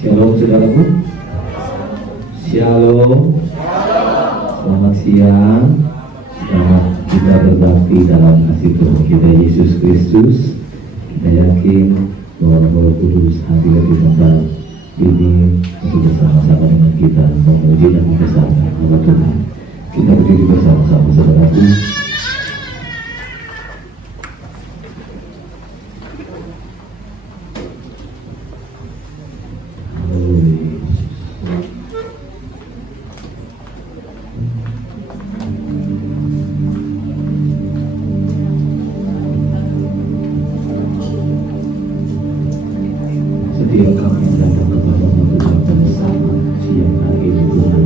Shalom saudaraku. Shalom. Selamat siang. Selamat kita berbakti dalam kasih Tuhan kita Yesus Kristus. Kita yakin bahwa Roh Kudus hadir di tempat ini untuk bersama-sama dengan kita memuji dan membesarkan nama Tuhan. Kita berdiri bersama-sama saudaraku. Setiap kami datang kepada-Mu Tuhan pada sama siang hari ini Tuhan,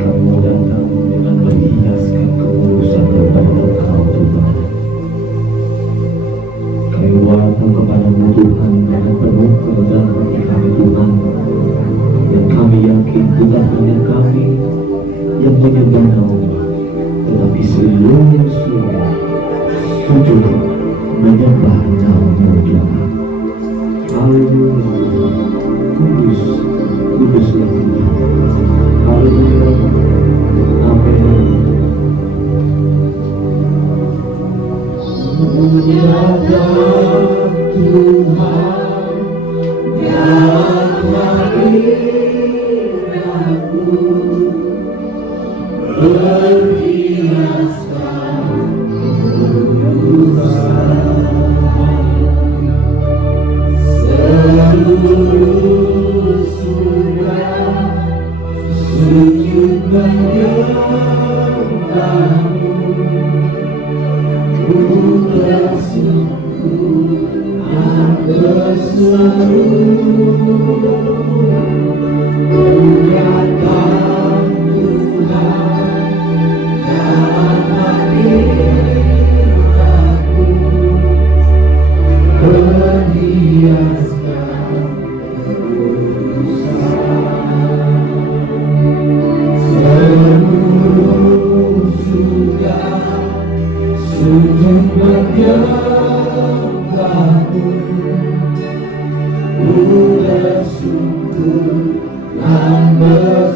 kami mau datang dengan menghiaskan kekudusan daripada Engkau Tuhan. Kami mau datang kepada-Mu Tuhan dengan penuh kerendahan hati kami Tuhan, dan kami yakin bukan hanya kami yang menyembah Namu, tetapi seluruh surga sujud menyembah Nama-Mu Tuhan. Haleluya. Kudus, kuduslah Tuhan. Haleluya. Amin. Muliakan Tuhan yang hadiratku berhiaskan kudusan. Seluruh surga sujud menyembah-Mu. Ku bersyukur dan berseru, muliakan Tuhan dalam hadirat-Mu, berhiaskan kudusan. Seluruh surga sujud menyembah-Mu. Ku bersyukur dan berseru,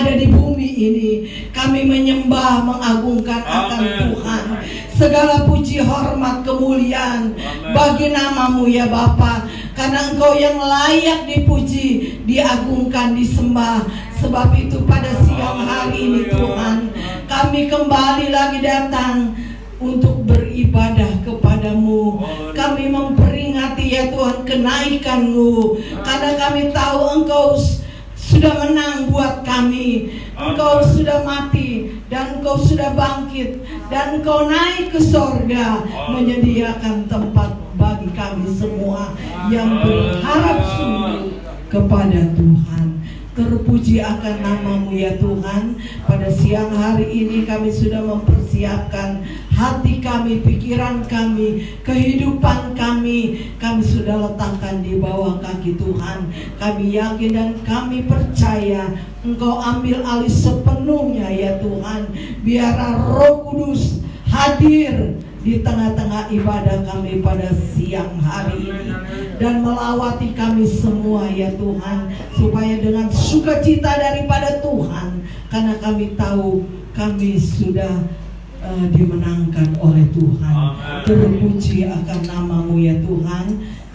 ada di bumi ini. Kami menyembah, mengagungkan akan Tuhan. Segala puji, hormat, kemuliaan bagi namamu ya Bapa, karena Engkau yang layak dipuji, diagungkan, disembah. Sebab itu pada siang hari ini Tuhan, kami kembali lagi datang untuk beribadah kepadamu. Kami memperingati ya Tuhan kenaikan-Mu, karena kami tahu Engkau sudah menang buat kami. Engkau sudah mati dan Engkau sudah bangkit dan Engkau naik ke sorga, menyediakan tempat bagi kami semua yang berharap sungguh kepada Tuhan. Terpuji akan namamu ya Tuhan. Pada siang hari ini kami sudah mempersiapkan hati kami, pikiran kami, kehidupan kami. Kami sudah letakkan di bawah kaki Tuhan. Kami yakin dan kami percaya Engkau ambil alih sepenuhnya ya Tuhan. Biar Roh Kudus hadir di tengah-tengah ibadah kami pada siang hari ini dan melawati kami semua ya Tuhan, supaya dengan sukacita daripada Tuhan, karena kami tahu kami sudah dimenangkan oleh Tuhan. Terpuji akan namamu ya Tuhan.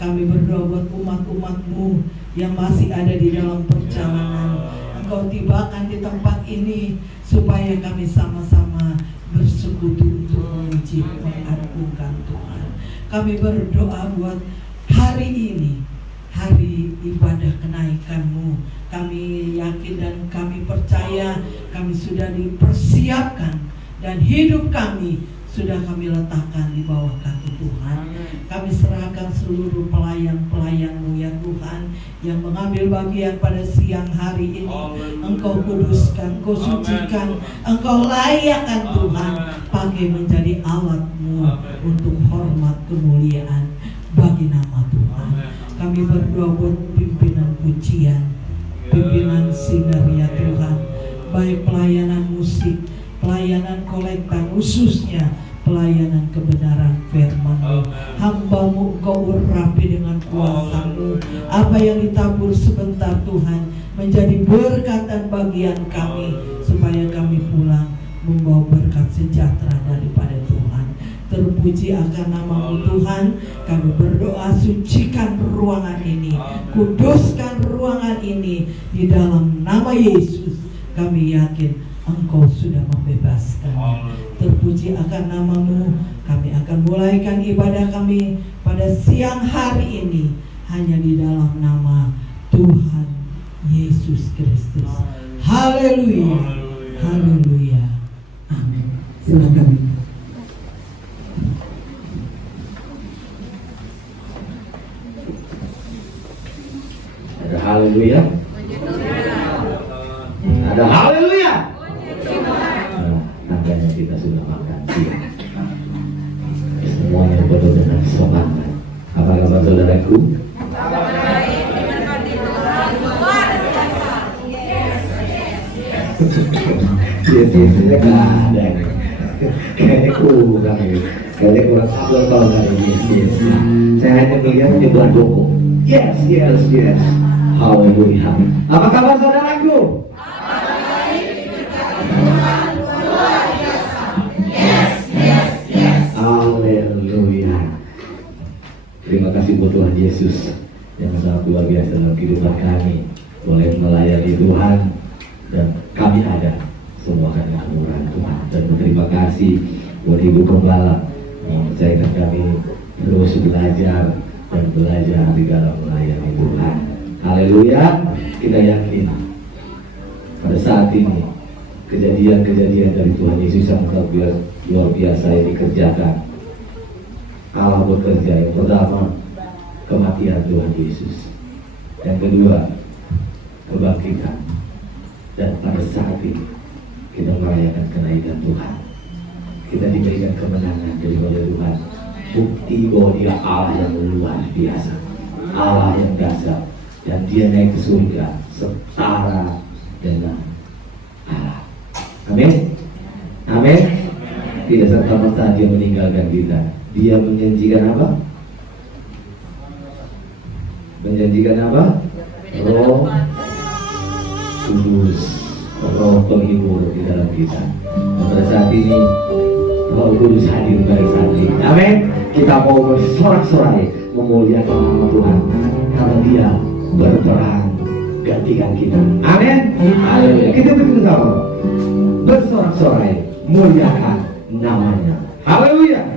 Kami berdoa buat umat-umatmu yang masih ada di dalam perjalanan. Engkau tibakan di tempat ini supaya kami sama-sama bersekutu untuk memuji, mengagungkan Tuhan. Kami berdoa buat hari ini, hari ibadah kenaikan-Mu. Kami yakin dan kami percaya kami sudah dipersiapkan, dan hidup kami sudah kami letakkan di bawah kaki Tuhan. Kami serahkan seluruh pelayan-pelayan-Mu ya Tuhan, yang mengambil bagian pada siang hari ini. Engkau kuduskan, Engkau sucikan, Engkau layakkan Tuhan, pakai menjadi alat-Mu untuk hormat kemuliaan bagi nama Tuhan. Kami berdoa buat pimpinan pujian, pimpinan singer ya Tuhan, baik pelayanan musik, pelayanan kolekta, khususnya pelayanan kebenaran firman-Mu. Hamba-Mu Engkau urapi dengan kuasa-Mu. Apa yang ditabur sebentar Tuhan menjadi berkat dan bagian kami, supaya kami pulang membawa berkat sejahtera daripada Tuhan. Terpuji akan nama-Mu Tuhan. Kami berdoa, sucikan ruangan ini, kuduskan ruangan ini di dalam nama Yesus. Kami yakin Engkau sudah membebaskan. Terpuji akan nama-Mu. Kami akan mulaikan ibadah kami pada siang hari ini hanya di dalam nama Tuhan Yesus Kristus. Haleluya. Haleluya. Amin. Silakan. Ada haleluya. Ada haleluya. Tandanya kita sudah makan siang. Semuanya penuh dengan semangat. Apa kabar saudaraku? Yes, nggak ada. Kayaknya kurang ya. Kayaknya kurang satu tahun kali yes. Saya hanya melihat penyebelah doko. Yes. Haleluya. Apa kabar saudaraku? Haleluya. Terima kasih buat Tuhan Yesus yang sangat luar biasa dalam kehidupan kami. Boleh melayani Tuhan dan kami ada semua karena anugerah Tuhan. Dan berterima kasih buat Ibu Gembala yang mempercayakan kami terus belajar dan belajar di dalam melayani Tuhan. Haleluya. Kita yakin pada saat ini kejadian-kejadian dari Tuhan Yesus yang luar biasa yang dikerjakan. Allah bekerja. Yang pertama, kematian Tuhan Yesus. Yang kedua, kebangkitan. Dan pada saat ini kita merayakan kenaikan Tuhan. Kita diberikan kemenangan dari Tuhan. Bukti bahwa Dia Allah yang luar biasa, Allah yang dasar, dan Dia naik ke surga setara dengan Allah. Amin. Amin. Tidak serta-merta Dia meninggalkan kita. Dia menjanjikan apa? Menjanjikan apa? Roh Kudus, Roh penghibur di dalam kita. Dan pada saat ini Roh Kudus hadir pada saat ini. Amin. Kita mau bersorak-sorai memuliakan nama Tuhan karena Dia berperang gantikan kita. Amin. Haleluya. Kita bersama bersorak-sorai muliakan namanya. Haleluya.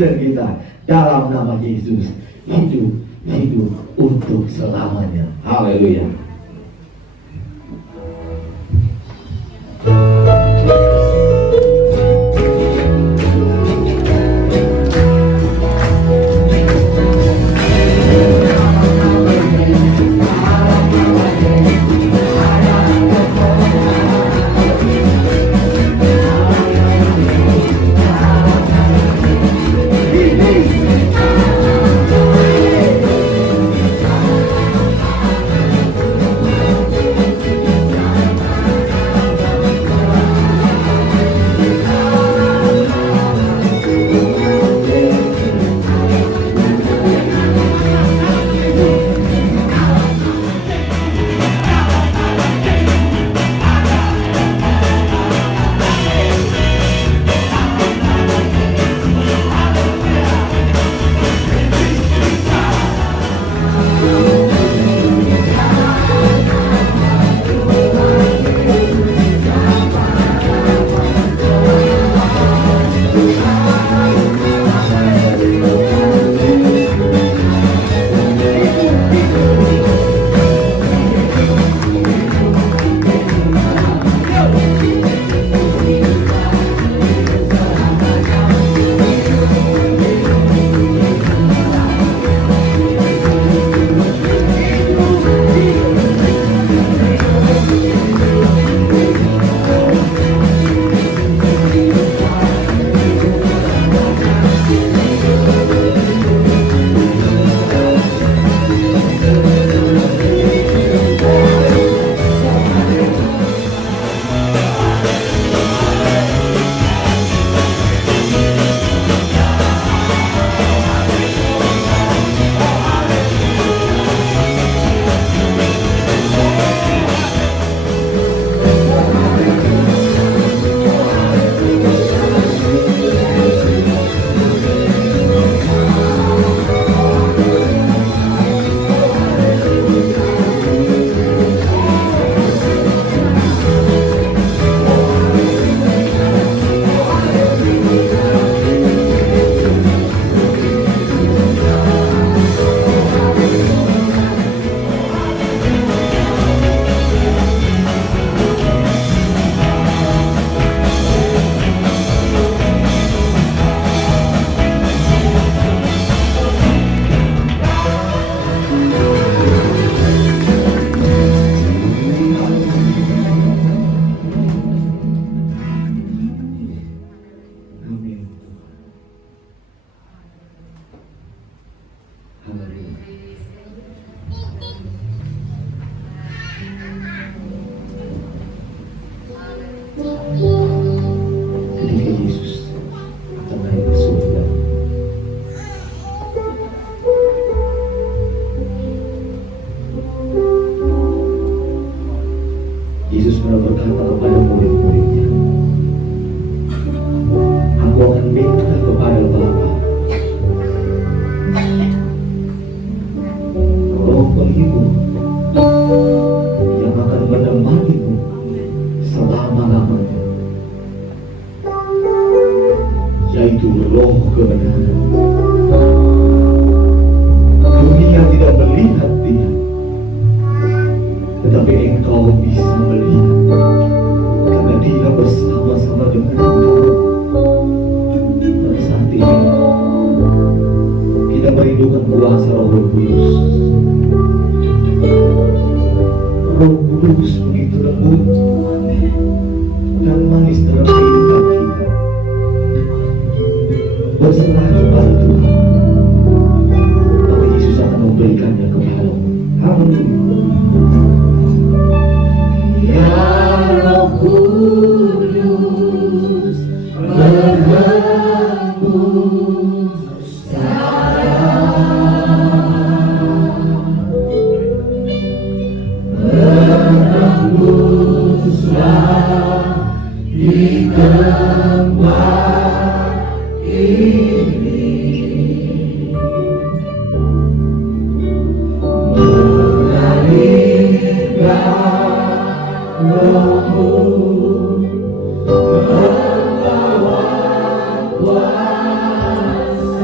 presiden kita dalam nama Yesus hidup untuk selamanya. Haleluya. Ketika Yesus akan naik ke surga, Yesus berkata kepada murid-muridnya, aku akan minta kepada Bapa, Roh penghibur yang akan menemanimu selama-lamanya, yaitu Roh kebenaran. Dunia tidak melihat Dia, tetapi engkau bisa melihat, karena Dia bersama-sama dengan engkau. Pada saat ini kita merindukan kuasa Roh Kudus. Roh Kudus begitu lembut dan manis dalam kehidupan kita. Berserah kepada Tuhan, maka Yesus akan memberikannya kepadamu. Haleluya. Ya Roh Kudus berhembus berhembuslah di tempat ini, mengalirkan Roh-Mu, membawa kuasa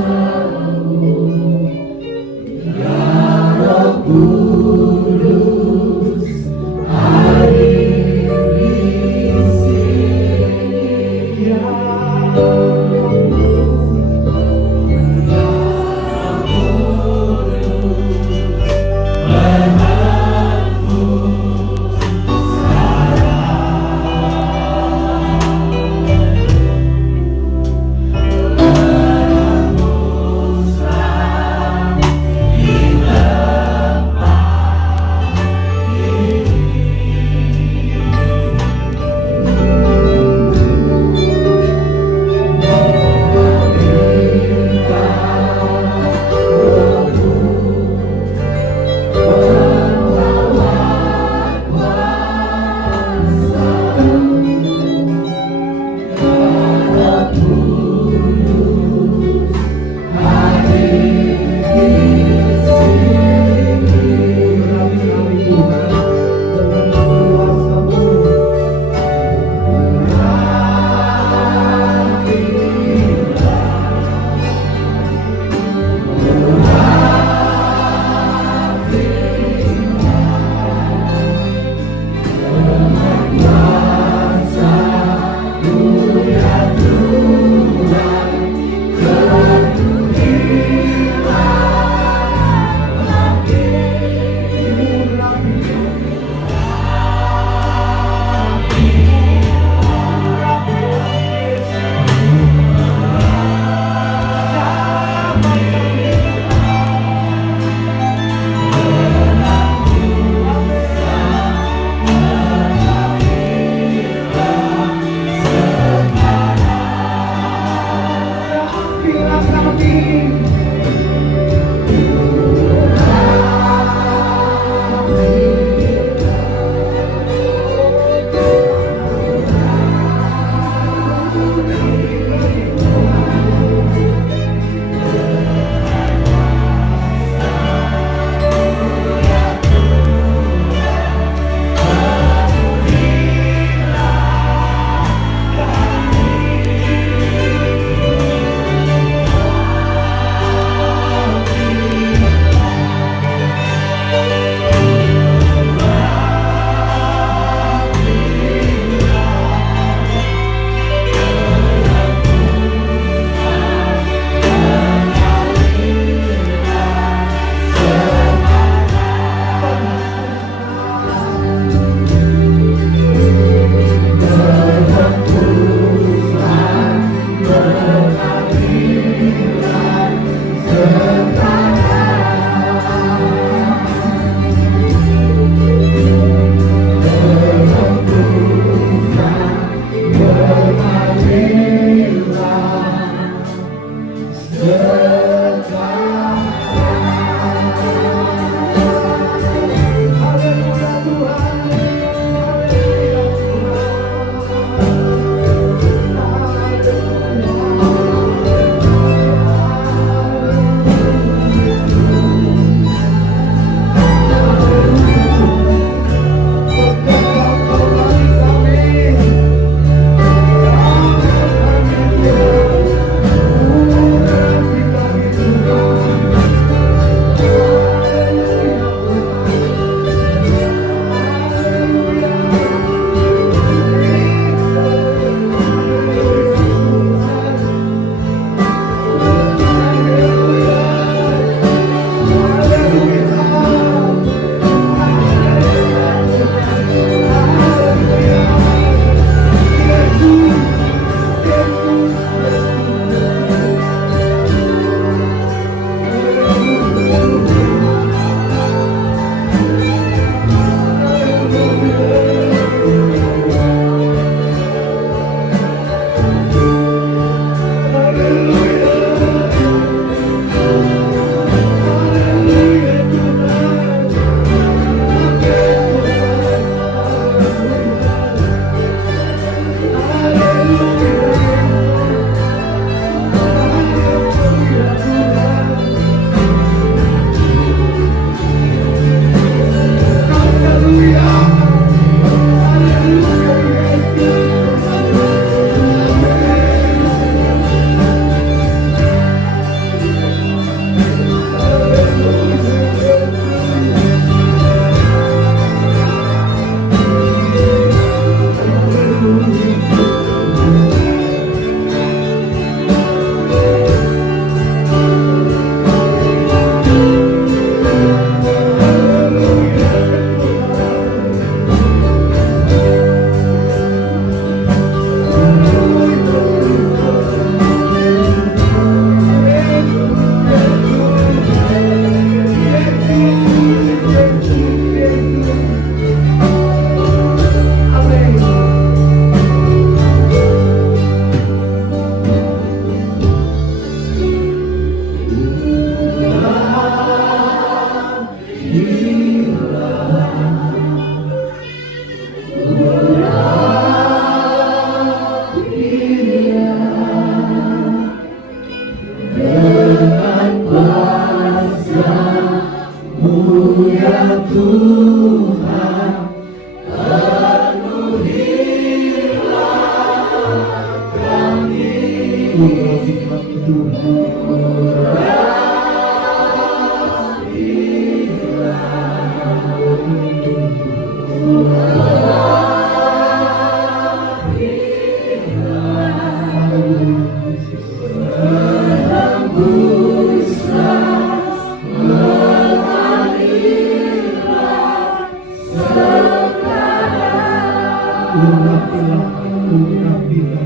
Urapilah, urapilah.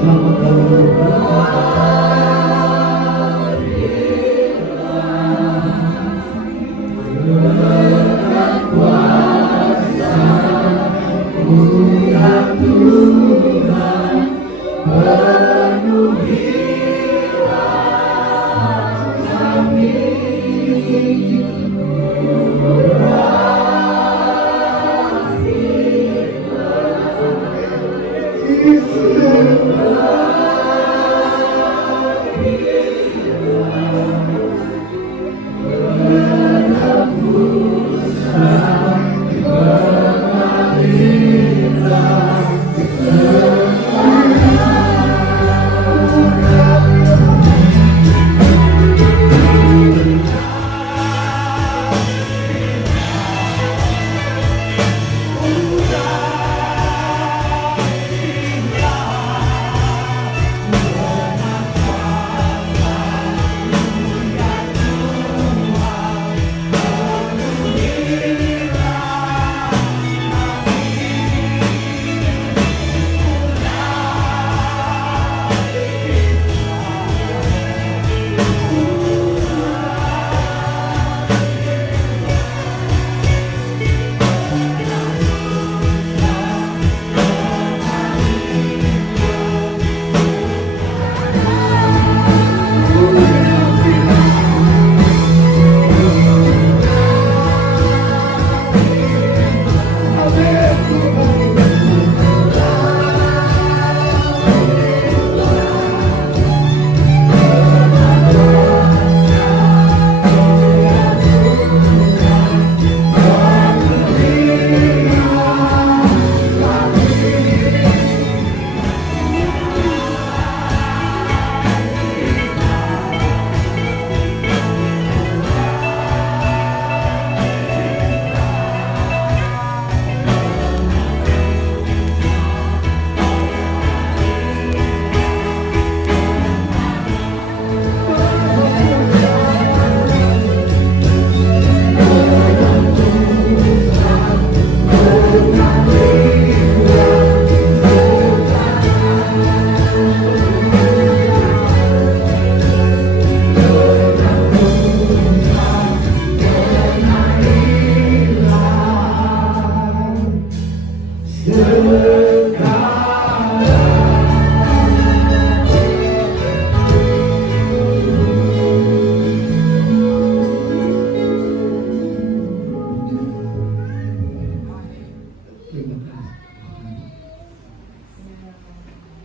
Selamat datang.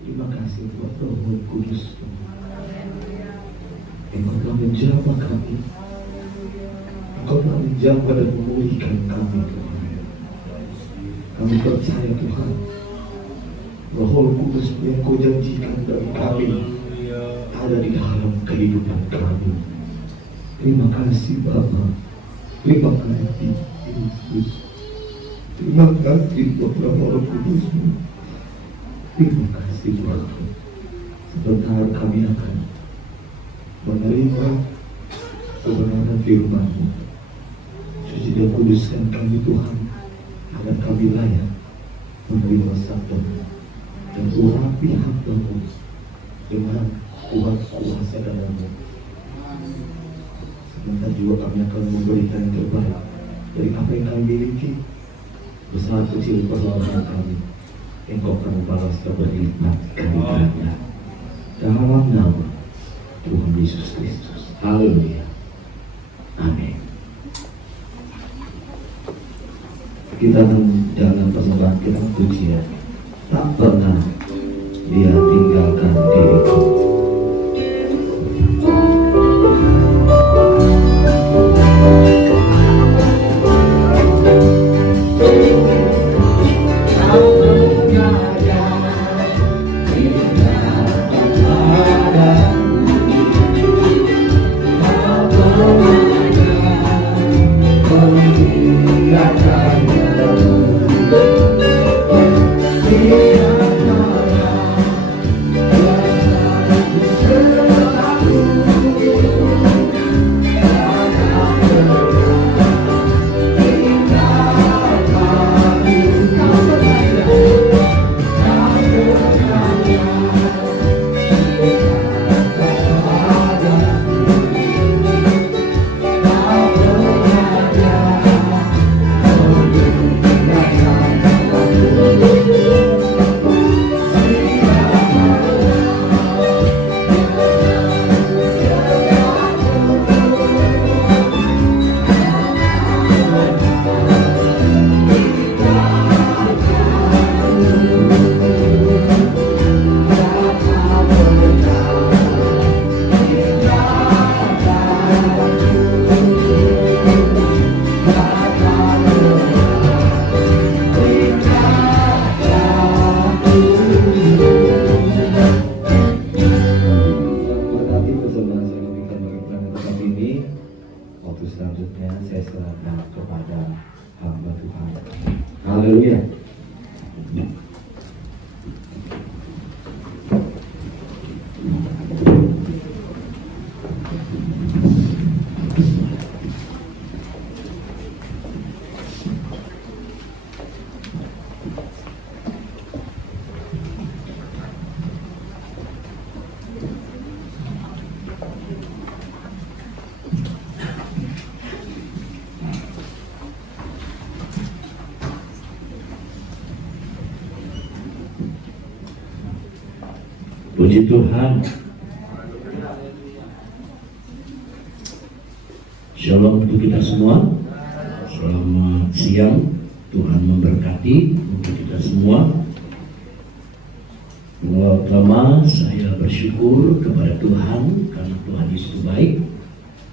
Terima kasih buat Roh Kudus. Engkau telah menjamah kami. Engkau telah menjamah dan memulihkan kami, Tuhan. Kami percaya, Tuhan, Roh Kudus yang Kau janjikan dari kami ada di dalam kehidupan kami. Terima kasih Bapa. Terima kasih Yesus. Terima kasih buat Roh Kudus-Mu. Terima kasih Tuhan. Sebentar kami akan menerima kebenaran firman-Mu. Suci dan kuduskan kami Tuhan, agar kami layak menerima sabda-Mu dan urapi hamba-Mu dengan kuat kuasa dalam-Mu. Sebentar juga kami akan memberikan yang terbaik dari apa yang kami miliki. Besar kecil perlawanan kami, Engkau akan membalas berlipat kali ganda. Dalam nama Tuhan Yesus Kristus. Haleluya. Amin. Kita dalam persembahan kita pujian, tak pernah Dia tinggalkan diriku. Puji Tuhan. Shalom untuk kita semua. Selamat siang. Tuhan memberkati untuk kita semua. Pertama, saya bersyukur kepada Tuhan karena Tuhan Yesus baik.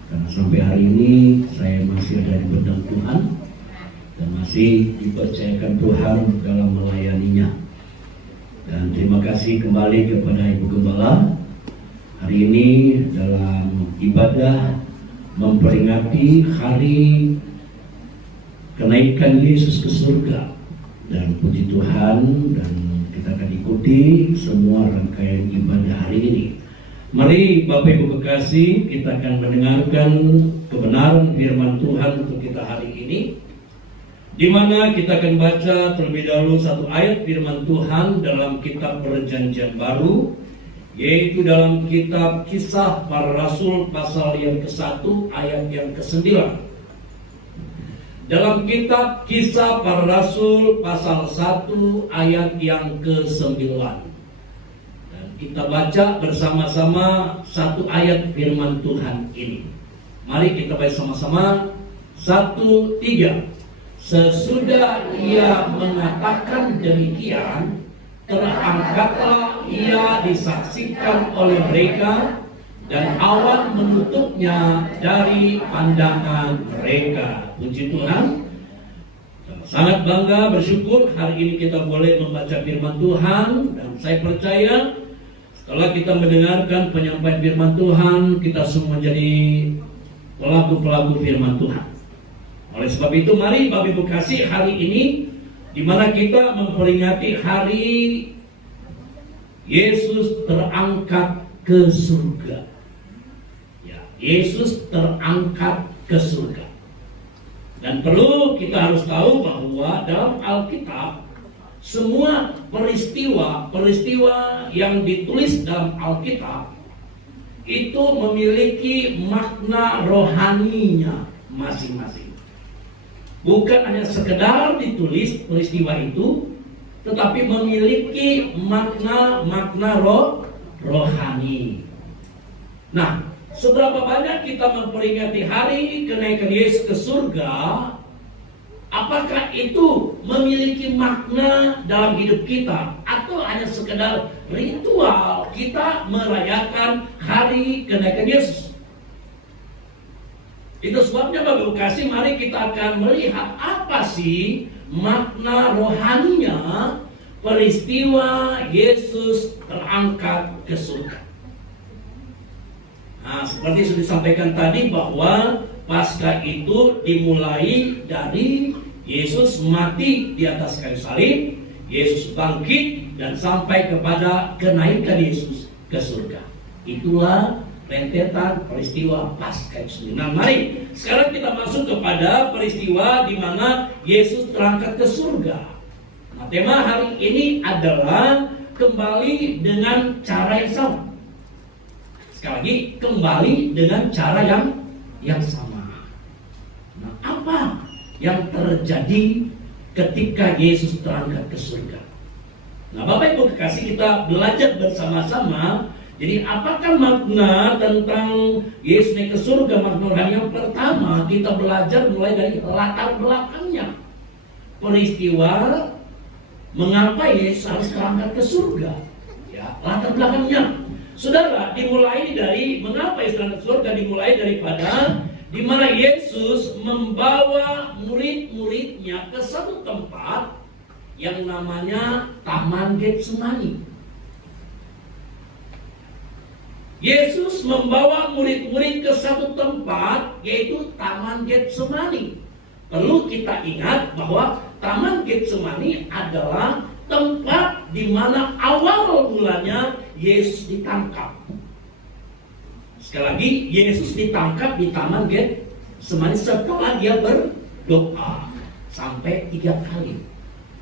Karena sampai hari ini saya masih ada di bentang Tuhan dan masih dipercayakan Tuhan dalam melayaninya. Dan terima kasih kembali kepada Ibu Gembala hari ini dalam ibadah memperingati hari kenaikan Yesus ke surga. Dan puji Tuhan, dan kita akan ikuti semua rangkaian ibadah hari ini. Mari Bapak Ibu kekasih, kita akan mendengarkan kebenaran firman Tuhan untuk kita hari ini, di mana kita akan baca terlebih dahulu satu ayat firman Tuhan dalam kitab Perjanjian Baru, yaitu dalam kitab Kisah Para Rasul pasal yang ke-1 ayat yang ke-9. Dalam kitab Kisah Para Rasul pasal 1 ayat yang ke-9. Dan kita baca bersama-sama satu ayat firman Tuhan ini. Mari kita baca sama-sama. 1, 3. Sesudah ia mengatakan demikian, terangkatlah ia disaksikan oleh mereka, dan awan menutupnya dari pandangan mereka. Puji Tuhan. Sangat bangga, bersyukur hari ini kita boleh membaca firman Tuhan. Dan saya percaya setelah kita mendengarkan penyampaian firman Tuhan, kita semua menjadi pelaku-pelaku firman Tuhan. Oleh sebab itu, mari Bapak Ibu kasih hari ini, di mana kita memperingati hari Yesus terangkat ke surga. Ya, Yesus terangkat ke surga. Dan perlu kita harus tahu bahwa dalam Alkitab, semua peristiwa yang ditulis dalam Alkitab itu memiliki makna rohaninya masing-masing. Bukan hanya sekedar ditulis peristiwa itu, tetapi memiliki makna rohani. Nah, seberapa banyak kita memperingati hari kenaikan Yesus ke surga, apakah itu memiliki makna dalam hidup kita, atau hanya sekedar ritual kita merayakan hari kenaikan Yesus? Itu sebabnya Bapak Ibu kasih, mari kita akan melihat apa sih makna rohaninya peristiwa Yesus terangkat ke surga. Nah, seperti sudah disampaikan tadi bahwa Paskah itu dimulai dari Yesus mati di atas kayu salib, Yesus bangkit, dan sampai kepada kenaikan Yesus ke surga. Itulah rentetan peristiwa Paskah itu. Nah, mari sekarang kita masuk kepada peristiwa di mana Yesus terangkat ke surga. Nah, tema hari ini adalah kembali dengan cara yang sama. Sekali lagi, kembali dengan cara yang sama. Nah, apa yang terjadi ketika Yesus terangkat ke surga? Nah, Bapak Ibu kekasih, kita belajar bersama-sama. Jadi apakah makna tentang Yesus naik ke surga, makna rohani? Yang pertama, kita belajar mulai dari latar belakangnya. Peristiwa mengapa Yesus harus terangkat ke surga. Ya, latar belakangnya. Saudara, dimulai dari mengapa Yesus terangkat ke surga, dimulai daripada di mana Yesus membawa murid-muridnya ke satu tempat yang namanya Taman Getsemani. Yesus membawa murid-murid ke satu tempat, yaitu Taman Getsemani. Perlu kita ingat bahwa Taman Getsemani adalah tempat di mana awal mulanya Yesus ditangkap. Sekali lagi, Yesus ditangkap di Taman Getsemani setelah dia berdoa sampai 3 kali.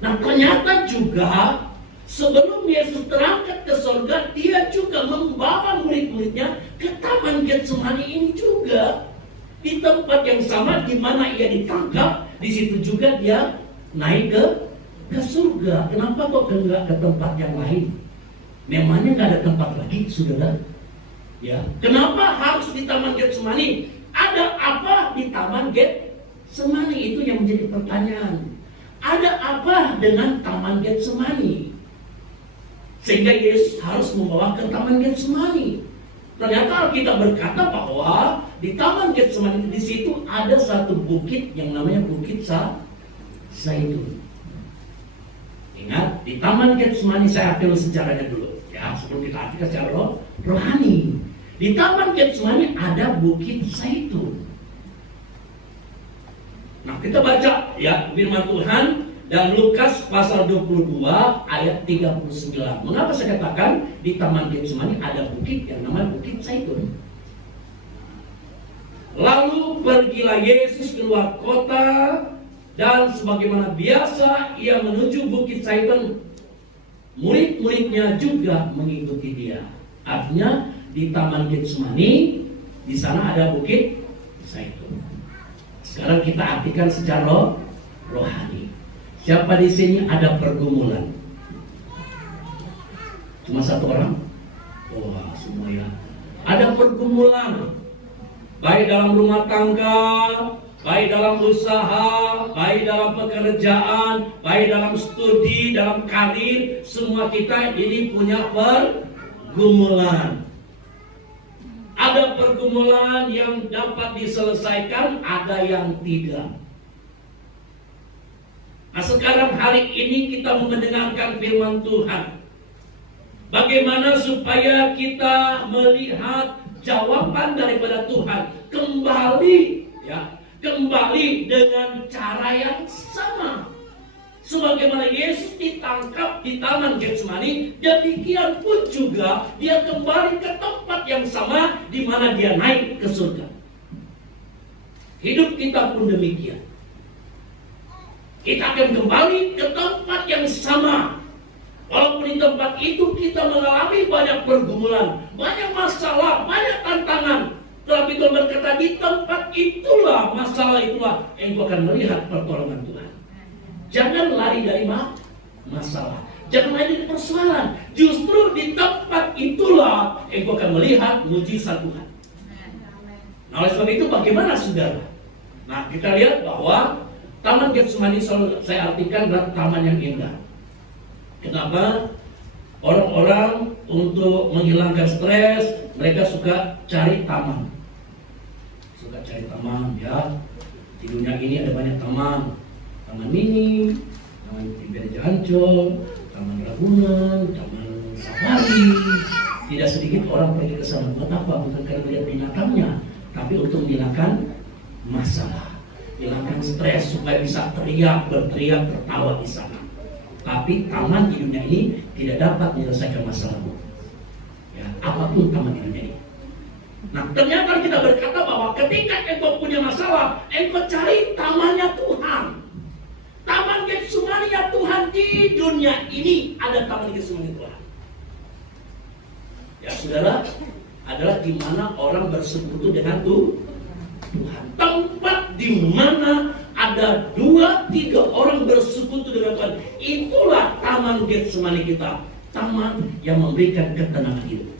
Nah, ternyata juga sebelum Yesus terangkat ke surga, dia juga membawa murid-muridnya ke Taman Getsemani ini juga. Di tempat yang sama di mana ia ditangkap, di situ juga dia naik ke surga. Kenapa kok enggak ke tempat yang lain? Memangnya nggak ada tempat lagi, saudara? Ya, kenapa harus di Taman Getsemani? Ada apa di Taman Getsemani? Itu yang menjadi pertanyaan. Ada apa dengan Taman Getsemani sehingga Yesus harus membawa ke Taman Getsemani? Ternyata Alkitab berkata bahwa di Taman Getsemani di situ ada satu bukit yang namanya Bukit Zaitun. Ingat, di Taman Getsemani, saya ambil sejarahnya dulu ya, sebelum kita artikan secara rohani. Di Taman Getsemani ada Bukit Zaitun. Nah, kita baca ya firman Tuhan dan Lukas pasal 22 ayat 39. Mengapa saya katakan di Taman Getsemani ada bukit yang namanya Bukit Zaitun? Lalu pergilah Yesus keluar kota, dan sebagaimana biasa ia menuju Bukit Zaitun. Murid-muridnya juga mengikuti dia. Artinya di Taman Getsemani, di sana ada Bukit Zaitun. Sekarang kita artikan secara rohani. Siapa di sini ada pergumulan? Cuma satu orang? Wah, semua ya. Ada pergumulan, baik dalam rumah tangga, baik dalam usaha, baik dalam pekerjaan, baik dalam studi, dalam karir. Semua kita ini punya pergumulan. Ada pergumulan yang dapat diselesaikan, ada yang tidak. Nah, sekarang hari ini kita mendengarkan firman Tuhan. Bagaimana supaya kita melihat jawaban daripada Tuhan kembali ya, kembali dengan cara yang sama. Sebagaimana Yesus ditangkap di Taman Getsemani, demikian pun juga dia kembali ke tempat yang sama di mana dia naik ke surga. Hidup kita pun demikian. Kita akan kembali ke tempat yang sama. Walaupun di tempat itu kita mengalami banyak pergumulan, banyak masalah, banyak tantangan. Tetapi Tuhan berkata, di tempat itulah, masalah itulah, engkau akan melihat pertolongan Tuhan. Jangan lari dari masalah. Jangan lari dari persoalan. Justru di tempat itulah engkau akan melihat mujizat Tuhan. Nah, oleh sebab itu bagaimana saudara? Nah, kita lihat bahwa Taman Getsemani selalu saya artikan adalah taman yang indah. Kenapa? Orang-orang untuk menghilangkan stres, mereka suka cari taman. Suka cari taman, ya. Di dunia ini ada banyak taman. Taman Mini, Taman Impian Ancol, Taman Ragunan, Taman Safari. Tidak sedikit orang pergi ke sana. Buat apa? Bukan karena melihat binatangnya, tapi untuk menghilangkan masalah, hilangkan stres supaya bisa berteriak, tertawa di sana. Tapi taman di dunia ini tidak dapat menyelesaikan masalahmu. Ya, apapun taman di dunia ini. Nah, ternyata kita berkata bahwa ketika engkau punya masalah, engkau cari tamannya Tuhan. Taman Getsemani ya Tuhan, di dunia ini ada Taman Getsemani Tuhan. Ya saudara, adalah di mana orang bersekutu dengan Tuhan. Tempat di mana ada 2-3 orang bersekutu dengan Tuhan. Itulah Taman Getsemani kita. Taman yang memberikan ketenangan hidup.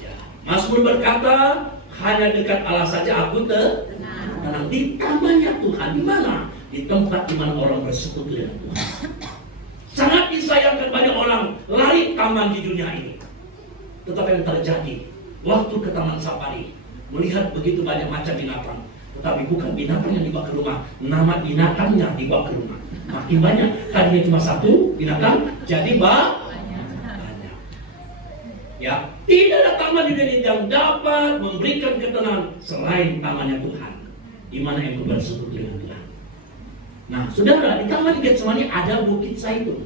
Ya. Mazmur berkata, hanya dekat Allah saja aku tenang. Di tamannya Tuhan. Di mana? Di tempat di mana orang bersekutu dengan Tuhan. Sangat disayangkan banyak orang lari taman di dunia ini. Tetapi yang terjadi waktu ke Taman Safari, melihat begitu banyak macam binatang, tetapi bukan binatang yang dibawa ke rumah, nama binatangnya dibawa ke rumah. Makin banyak, tadinya cuma satu binatang, jadi banyak. Ya, tidak ada taman di dunia yang dapat memberikan ketenangan selain tamannya Tuhan, di mana engkau bersekutu dengan Tuhan. Nah, saudara, di Taman Getsemani ada Bukit Zaitun.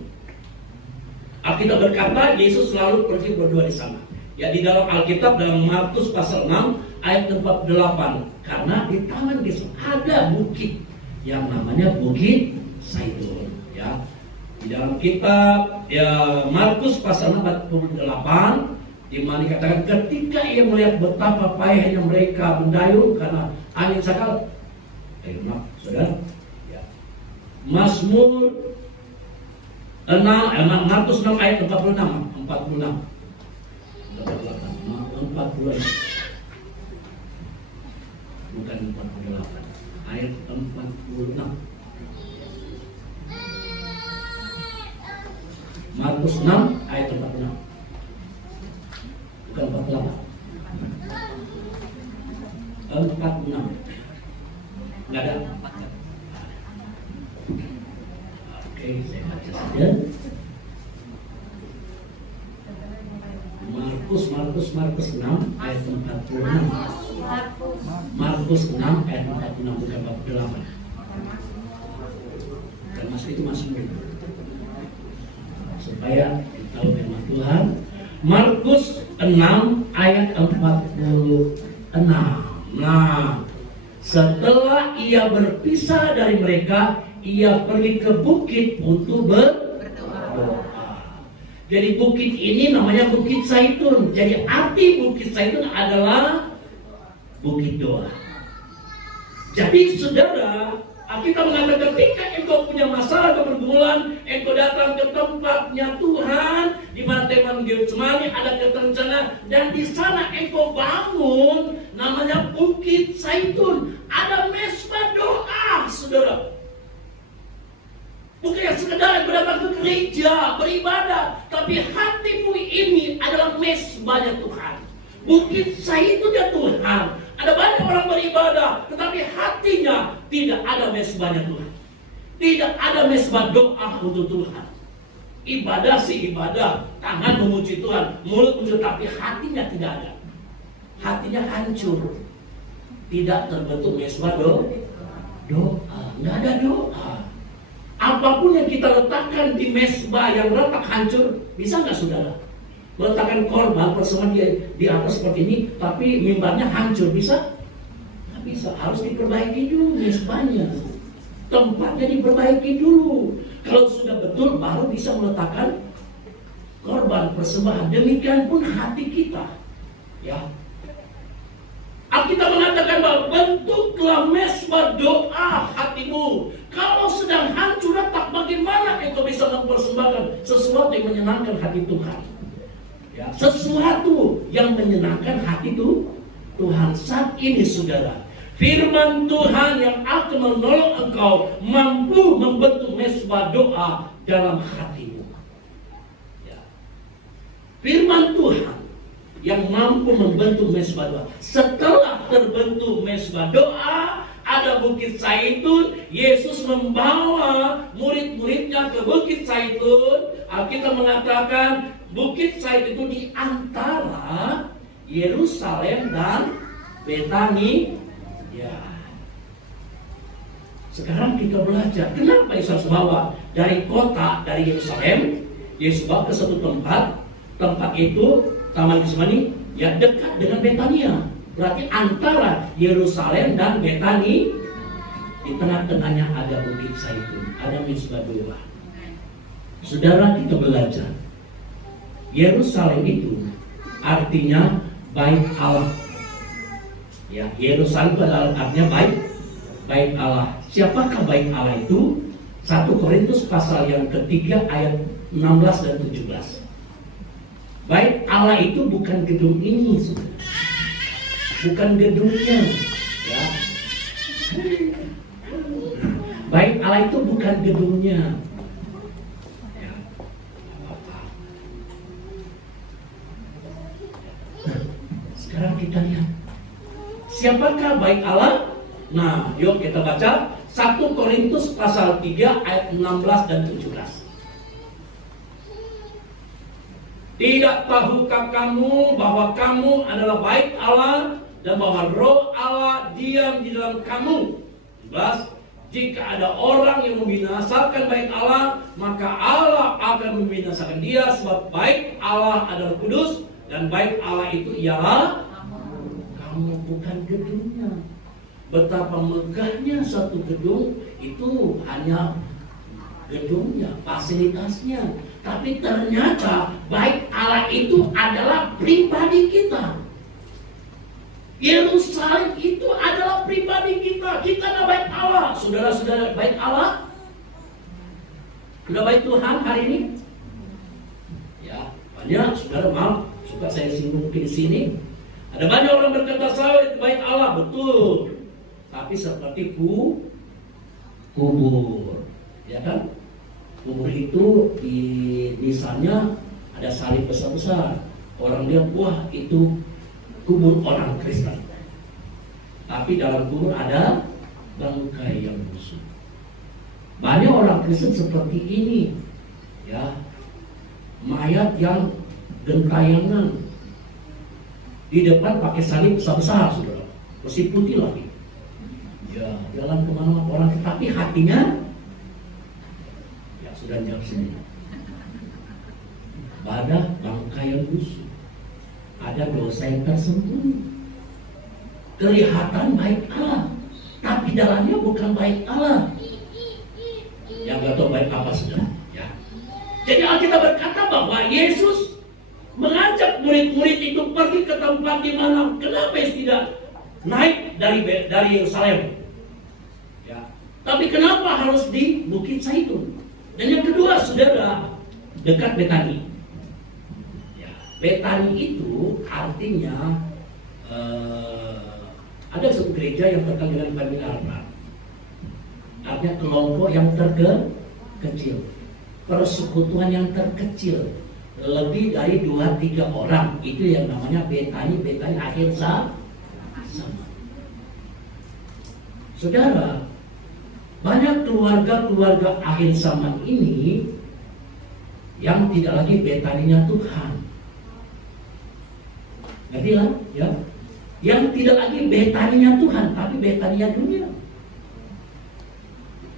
Alkitab berkata Yesus selalu pergi berdoa di sana. Ya, di dalam Alkitab dalam Markus pasal 6 ayat 48. Karena di tangan Yesus ada bukit yang namanya Bukit Zaitun. Ya. Di dalam kitab ya Markus pasal 48 di mana dikatakan ketika ia melihat betapa payahnya mereka mendayung karena angin sakal. Saudara. Ya. Mazmur 6 ayat 46. Bukan 48, ayat 46. Markus 6 ayat 46. Bukan 48. 46. Enggak ada. Oke, saya baca saja. Markus 6 ayat 46. Markus 6 ayat 46 bukan 48. Dan masuk itu masih murid. Supaya tahu firman Tuhan. Markus 6 ayat 46. Nah, setelah ia berpisah dari mereka, ia pergi ke bukit untuk berdoa. Jadi bukit ini namanya Bukit Zaitun. Jadi arti Bukit Zaitun adalah bukit doa. Jadi saudara, kita mengatakan ketika engkau punya masalah pergumulan, engkau datang ke tempatnya Tuhan, di mana Taman Getsemani ada ketenangan, dan di sana engkau bangun namanya Bukit Zaitun. Ada mesbah doa, saudara. Bukan yang sekedar engkau datang ke gereja beribadah, tapi hatimu ini adalah mesbahnya Tuhan. Bukit Zaitun ya Tuhan. Ada banyak orang beribadah, tetapi hatinya tidak ada mesbahnya Tuhan. Tidak ada mesbah doa untuk Tuhan. Ibadah sih ibadah, tangan memuji Tuhan, mulut memuji, tapi hatinya tidak ada. Hatinya hancur. Tidak terbentuk mesbah doa. Nggak ada doa. Apapun yang kita letakkan di mesbah yang retak hancur, bisa nggak saudara? Meletakkan korban persembahan di atas seperti ini, tapi mimbarnya hancur, bisa? Nggak bisa, harus diperbaiki dulu mesbahnya. Tempatnya diperbaiki dulu. Kalau sudah betul, baru bisa meletakkan korban persembahan. Demikian pun hati kita. Ya. Alkitab mengatakan bahwa bentuklah mesbah doa hatimu. Kalau sedang hancur retak, bagaimana engkau bisa mempersembahkan sesuatu yang menyenangkan hati Tuhan? Ya, sesuatu yang menyenangkan hati itu Tuhan. Saat ini saudara, firman Tuhan yang akan menolong engkau mampu membentuk mesbah doa dalam hatimu. Ya. Firman Tuhan yang mampu membentuk mesbah doa. Setelah terbentuk mesbah doa, ada Bukit Zaitun. Yesus membawa murid-muridnya ke Bukit Zaitun. Alkitab mengatakan Bukit Zaitun itu di antara Yerusalem dan Betani. Ya. Sekarang kita belajar kenapa Yesus bawa dari kota, dari Yerusalem, Yesus bawa ke satu tempat. Tempat itu Taman Getsemani, ya dekat dengan Betania. Berarti antara Yerusalem dan Betani, di tengah-tengahnya ada Bukit Zaitun, ada mesbah doa. Saudara, kita belajar Yerusalem itu artinya bait Allah. Ya, Yerusalem itu adalah artinya bait Allah. Siapakah bait Allah itu? 1 Korintus pasal yang ketiga ayat 16 dan 17. Bait Allah itu bukan gedung ini, saudara. Bukan gedungnya, ya. Bait Allah itu bukan gedungnya. Ya. Nah, sekarang kita lihat siapakah bait Allah? Nah, yuk kita baca 1 Korintus pasal 3 ayat 16 dan 17. Tidak tahukah kamu bahwa kamu adalah bait Allah dan bahwa roh Allah diam di dalam kamu? 11. Jika ada orang yang membinasakan bait Allah, maka Allah akan membinasakan dia, sebab bait Allah adalah kudus Dan bait Allah itu ialah kamu, bukan gedungnya. Betapa megahnya satu gedung itu hanya gedungnya, fasilitasnya. Tapi ternyata bait Allah itu adalah pribadi kita. Yerusalem itu adalah pribadi kita. Kita adalah bait Allah. Saudara-saudara, bait Allah. Sudah bait Tuhan hari ini? Ya, banyak saudara, maaf, suka saya singgung di sini. Ada banyak orang berkata saya itu bait Allah, betul. Tapi seperti kubur, ya kan? Kubur itu di nisannya ada salib besar-besar. Orang lihat, wah itu kubur orang Kristen. Tapi dalam kubur ada bangkai yang busuk. Banyak orang Kristen seperti ini, ya, mayat yang gentayangan. Di depan pakai salib besar-besar, saudara, besi putih lagi. Ya, jalan kemana orang, tapi hatinya, ya sudah jawab sini. Pada bangkai yang busuk, ada dosa yang tersembunyi. Kelihatan baik Allah, tapi dalamnya bukan baik Allah. Yang gak tahu baik apa sudah. Ya. Jadi Alkitab berkata bahwa Yesus mengajak murid-murid itu pergi ke tempat di mana, kenapa tidak naik dari Yerusalem? Ya. Tapi kenapa harus di Bukit Zaitun? Dan yang kedua, saudara, dekat Betani. Ya. Betani itu artinya ada sebuah gereja yang terkenal dengan familiar, artinya kelompok yang terkecil, persekutuan yang terkecil, lebih dari 2-3 orang, itu yang namanya Betani akhir zaman. Saudara, banyak keluarga akhir zaman ini yang tidak lagi Betaninya Tuhan. Ngerti lah, ya? Yang tidak lagi Betaninya Tuhan, tapi Betaninya dunia.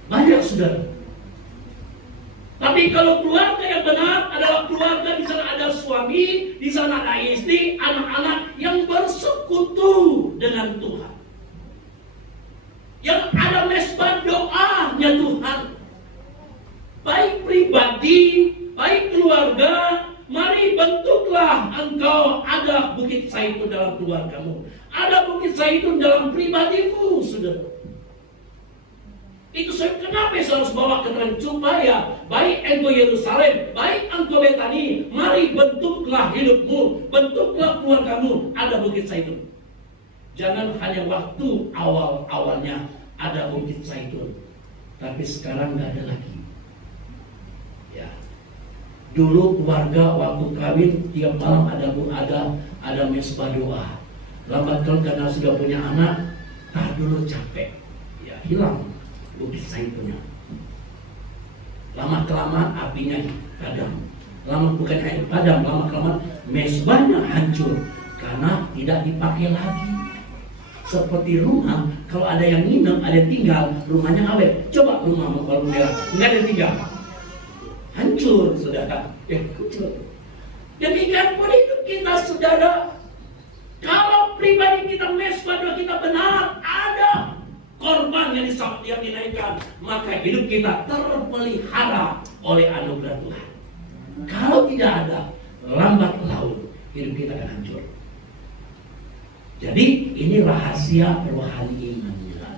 Banyak, saudara. Tapi kalau keluarga yang benar adalah keluarga di sana ada suami, di sana ada istri, anak-anak yang bersekutu dengan Tuhan. Yang ada mesbah doanya Tuhan. Baik pribadi, baik keluarga, mari bentuklah engkau ada Bukit Zaitun dalam keluargamu. Ada Bukit Zaitun dalam pribadimu, saudara. Itu kenapa saya harus bawa keterangan supaya baik engkau Yerusalem, baik engkau Betani, mari bentuklah hidupmu, bentuklah keluargamu ada Bukit Zaitun. Jangan hanya waktu awalnya ada Bukit Zaitun, tapi sekarang nggak ada lagi. Ya, dulu keluarga waktu kawin tiap malam ada mesbah doa. Lambat kalau karena sudah punya anak, dulu capek, ya hilang Bukit Zaitunnya. Lama kelamaan apinya padam. Bukan hanya padam, lama kelamaan mesbahnya hancur karena tidak dipakai lagi. Seperti rumah, kalau ada yang nginep, ada yang tinggal, rumahnya awet. Coba rumah kalau merah, nggak ada yang tinggal, hancur, saudara. Hancur. Demikian pun hidup kita, saudara. Kalau pribadi kita mesbah doa kita benar, ada korban yang dinaikkan, maka hidup kita terpelihara oleh anugerah Tuhan. Kalau tidak ada, lambat laun hidup kita akan hancur. Jadi ini rahasia rohani iman kita.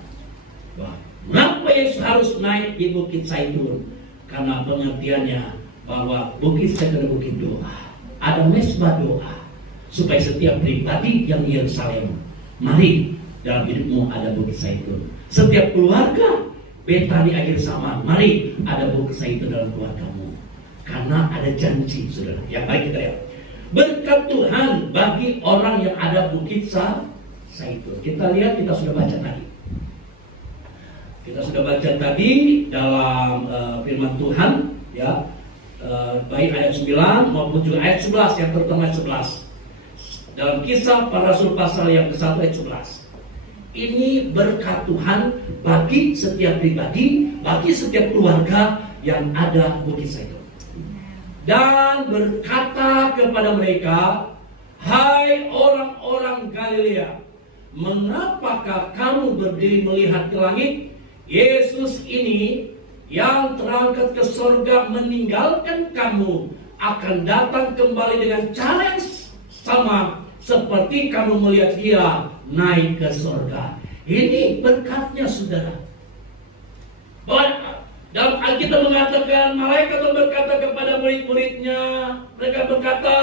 Mengapa Yesus harus naik di Bukit Zaitun? Karena pengertiannya bahwa Bukit Zaitun adalah bukit doa, ada mesbah doa, supaya setiap pribadi yang di Yerusalem, mari dalam hidupmu ada Bukit Zaitun. Setiap keluarga Betani akhir zaman, mari ada Bukit Zaitun dalam keluargamu. Karena ada janji, saudara. Yang baik kita lihat. Berkat Tuhan bagi orang yang ada Bukit Zaitun. Kita lihat, kita sudah baca tadi. Kita sudah baca tadi dalam firman Tuhan, ya, baik ayat 9 maupun juga ayat 11, yang terutama ayat 11. Dalam Kisah Para Rasul pasal yang ke-1 ayat 11. Ini berkat Tuhan bagi setiap pribadi, bagi setiap keluarga yang ada Bukit Zaitun. Dan berkata kepada mereka, Hai orang-orang Galilea, mengapakah kamu berdiri melihat ke langit? Yesus ini yang terangkat ke surga meninggalkan kamu akan datang kembali dengan cara yang sama seperti kamu melihat dia naik ke surga. Ini berkatnya, saudara. Dalam Alkitab mengatakan, malaikat berkata kepada murid-muridnya, mereka berkata,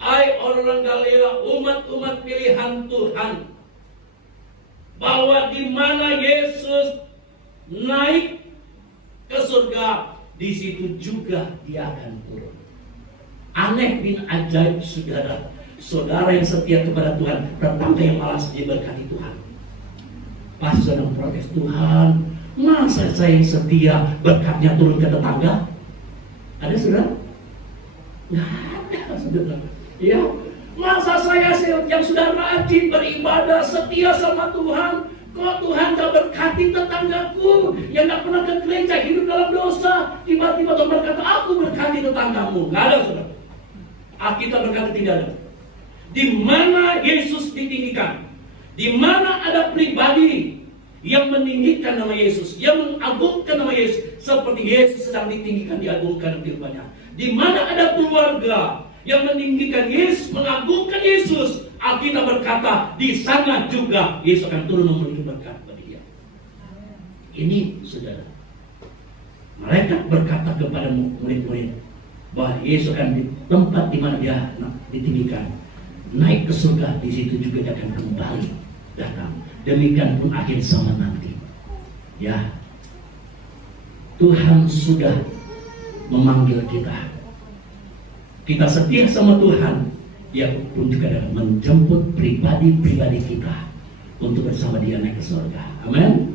hai orang Galilea, umat-umat pilihan Tuhan, bahwa di mana Yesus naik ke surga, di situ juga dia akan turun. Aneh bin ajaib, saudara. Saudara yang setia kepada Tuhan, tetangga yang malas diberkati Tuhan. Pas sedang protes, Tuhan, masa saya yang setia berkatnya turun ke tetangga? Ada, saudara? Nggak ada, saudara. Ya, masa saya yang sudah rajin beribadah, setia sama Tuhan, kok Tuhan gak berkati tetanggaku yang gak pernah ke gereja, hidup dalam dosa, tiba-tiba Tuhan berkata, aku berkati tetanggamu? Nggak ada, saudara. Alkitab berkata tidak ada. Di mana Yesus ditinggikan, di mana ada pribadi yang meninggikan nama Yesus, yang mengagungkan nama Yesus, seperti Yesus sedang ditinggikan, diagungkan kehidupannya. Di mana ada keluarga yang meninggikan Yesus, mengagungkan Yesus, Alkitab berkata di sana juga Yesus akan turun memberi berkat bagi dia. Ini, saudara, mereka berkata kepada murid-murid bahwa Yesus akan di tempat di mana dia ditinggikan, naik ke surga, di situ juga dia akan kembali datang. Demikian pun akhir zaman nanti. Ya, Tuhan sudah memanggil kita. Kita setia sama Tuhan, Dia pun juga akan menjemput pribadi-pribadi kita untuk bersama Dia naik ke surga. Amin.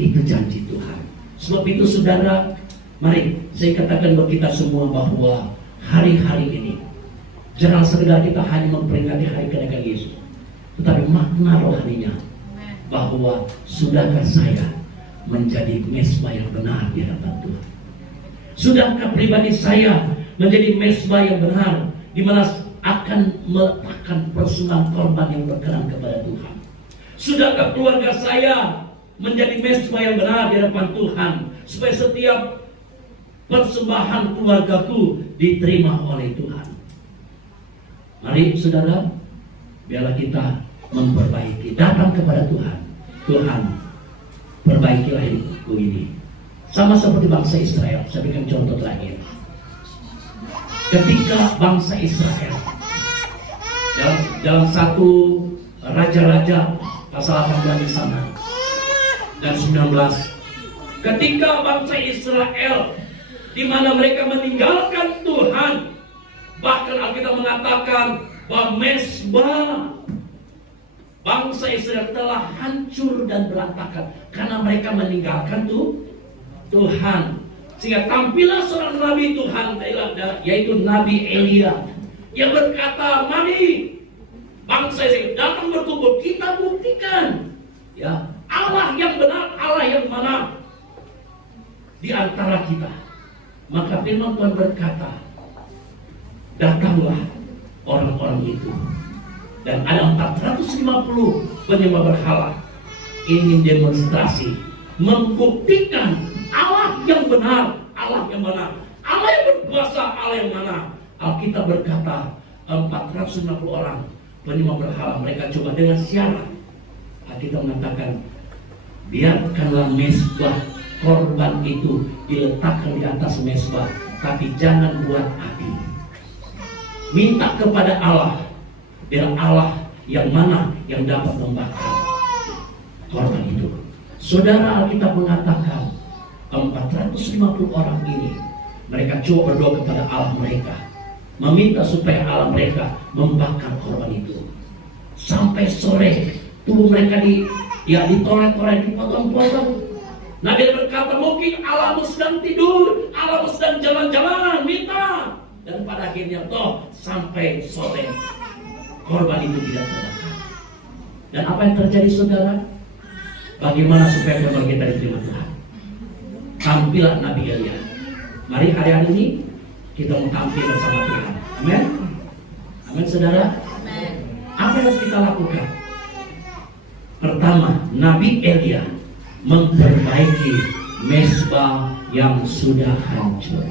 Itu janji Tuhan. Sebab itu, saudara, mari saya katakan bagi kita semua bahwa hari-hari ini jangan sekedar kita hanya memperingati hari kedatangan Yesus, tetapi makna rohaninya bahwa sudahkah saya menjadi mesbah yang benar di hadapan Tuhan? Sudahkah pribadi saya menjadi mesbah yang benar, di mana akan meletakkan persembahan korban yang berkenan kepada Tuhan? Sudahkah keluarga saya menjadi mesbah yang benar di hadapan Tuhan, supaya setiap persembahan keluargaku diterima oleh Tuhan? Mari, saudara, biarlah kita memperbaiki, datang kepada Tuhan. Tuhan, perbaikilah hidupku ini. Sama seperti bangsa Israel. Saya berikan contoh terakhir. Ketika bangsa Israel dalam satu Raja-Raja pasal 18 di sana dan 19, ketika bangsa Israel di mana mereka meninggalkan Tuhan, bahkan Alkitab mengatakan bahwa mesbah bangsa Israel telah hancur dan berantakan karena mereka meninggalkan Tuhan. Sehingga tampillah seorang nabi Tuhan, yaitu Nabi Elia, yang berkata, mari bangsa Israel datang berkumpul, kita buktikan ya Allah yang benar, Allah yang mana di antara kita. Maka firman Tuhan berkata, datanglah orang-orang itu, dan ada 450 penyembah berhala ingin demonstrasi, membuktikan Allah yang benar, Allah yang benar, Allah yang berkuasa, Allah yang mana. Alkitab berkata 450 orang penyembah berhala, mereka coba dengan syarat. Alkitab mengatakan, biarkanlah mesbah korban itu diletakkan di atas mesbah, tapi jangan buat api. Minta kepada Allah, biar Allah yang mana yang dapat membakar korban itu. Saudara, Alkitab mengatakan 450 orang ini, mereka coba berdoa kepada Allah mereka, meminta supaya Allah mereka membakar korban itu. Sampai sore tubuh mereka ditoret-toret, dipotong-potong. Nabi berkata, mungkin Allahmu sedang tidur, Allahmu sedang jalan-jalan, minta. Dan pada akhirnya toh sampai sore korban itu tidak terbakar. Dan apa yang terjadi, saudara? Bagaimana supaya korban kita diterima Tuhan? Tampillah Nabi Elia. Mari hari ini kita mau tampil bersama Tuhan. Amin. Amin saudara. Apa yang harus kita lakukan? Pertama, Nabi Elia memperbaiki mezbah yang sudah hancur.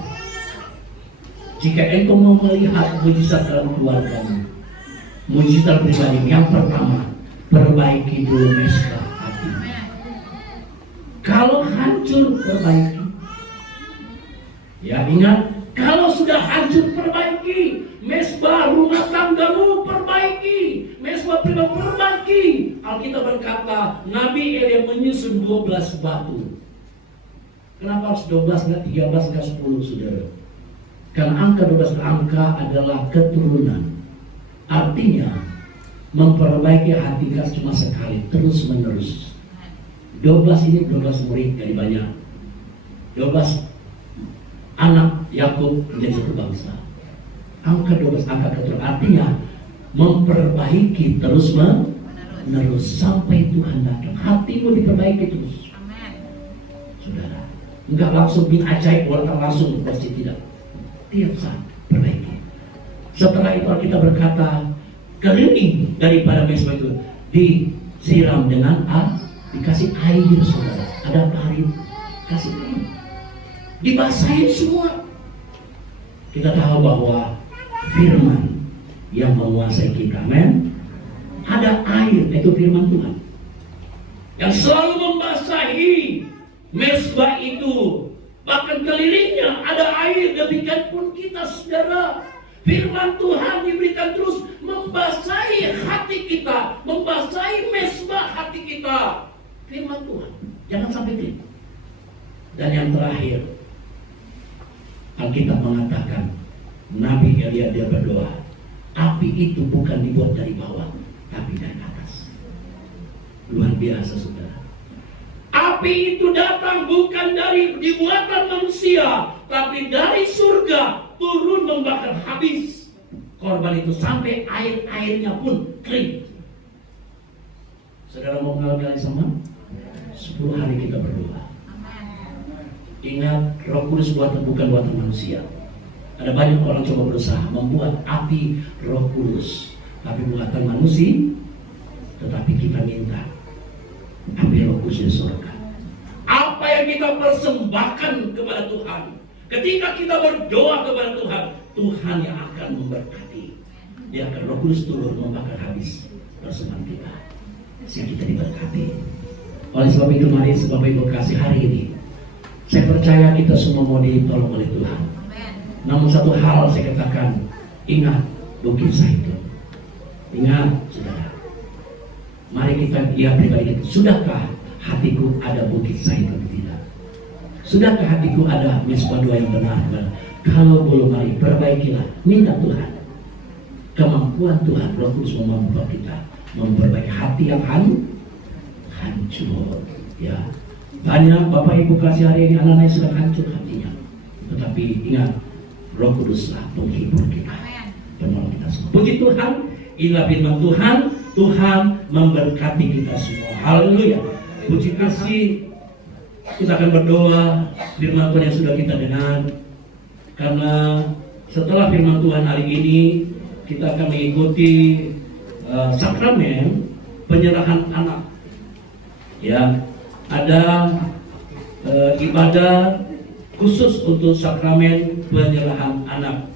Jika engkau mau melihat mujizat dalam keluargamu, mujizat pribadi, yang pertama, perbaiki dulu mezbah hati. Kalau hancur, perbaiki. Ya, ingat, kalau sudah hancur, perbaiki. Mezbah rumah tanggamu, perbaiki. Mezbah pribadi, perbaiki. Alkitab berkata, Nabi Elia menyusun 12 batu. Kenapa harus 12, enggak 13, enggak 10, saudara? Karena angka 12 angka adalah keturunan. Artinya, memperbaiki hati kita cuma sekali, terus menerus. 12 ini 12 murid, dari banyak. 12 anak Yakub menjadi satu bangsa. Angka 12, angka keturunan. Artinya memperbaiki terus menerus sampai Tuhan datang. Hatimu diperbaiki terus. Saudara, enggak langsung bin ajaib, langsung pasti tidak. Tiap saat perbaiki. Setelah itu kita berkata, keliling daripada mezbah itu disiram dengan dikasih air, saudara. Ada parit, kasih air, dibasahin semua. Kita tahu bahwa firman yang menguasai kita, men, ada air, itu firman Tuhan yang selalu membasahi mezbah itu. Bahkan kelilingnya ada air. Demikian pun kita, saudara. Firman Tuhan diberikan terus membasahi hati kita, membasahi mezbah hati kita. Firman Tuhan, jangan sampai klik. Dan yang terakhir, Alkitab mengatakan, Nabi Elia dia berdoa, api itu bukan dibuat dari bawah, tapi dari atas. Luar biasa, saudara. Api itu datang bukan dari dibuatan manusia, tapi dari surga, turun membakar habis korban itu sampai air-airnya pun kering. Saudara mau mengalami hal yang sama? 10 hari kita berdoa. Ingat, Roh Kudus buatan bukan buatan manusia. Ada banyak orang coba berusaha membuat api Roh Kudus, tapi buatan manusia. Tetapi kita minta api Roh Kudus di surga. Apa yang kita persembahkan kepada Tuhan, ketika kita berdoa kepada Tuhan, Tuhan yang akan memberkati. Dia akan Roh Kudus turun membakar habis persembahan kita, sehingga kita diberkati. Oleh sebab itu, mari Bapak Ibu kasih hari ini, saya percaya kita semua mau ditolong oleh Tuhan. Namun satu hal saya katakan, ingat Bukit Zaitun. Ingat, saudara. Mari kita, pribadi kita, sudahkah hatiku ada Bukit Zaitun? Tidak. Sudahkah hatiku ada mezbah doa yang benar? Kalau belum, mari perbaikilah. Minta Tuhan kemampuan Tuhan, Roh Kudus memampu kita memperbaiki hati yang hancur. Ya, banyak Bapak Ibu kasih hari ini anak-anak sudah hancur hatinya. Tetapi ingat, Roh Kuduslah penghibur kita, penolong kita semua. Puji Tuhan, inilah firman Tuhan. Tuhan memberkati kita semua. Haleluya. Puji kasih. Kita akan berdoa firman Tuhan yang sudah kita dengar. Karena setelah firman Tuhan hari ini, kita akan mengikuti sakramen penyerahan anak. Ya, ada ibadah khusus untuk sakramen penyerahan anak,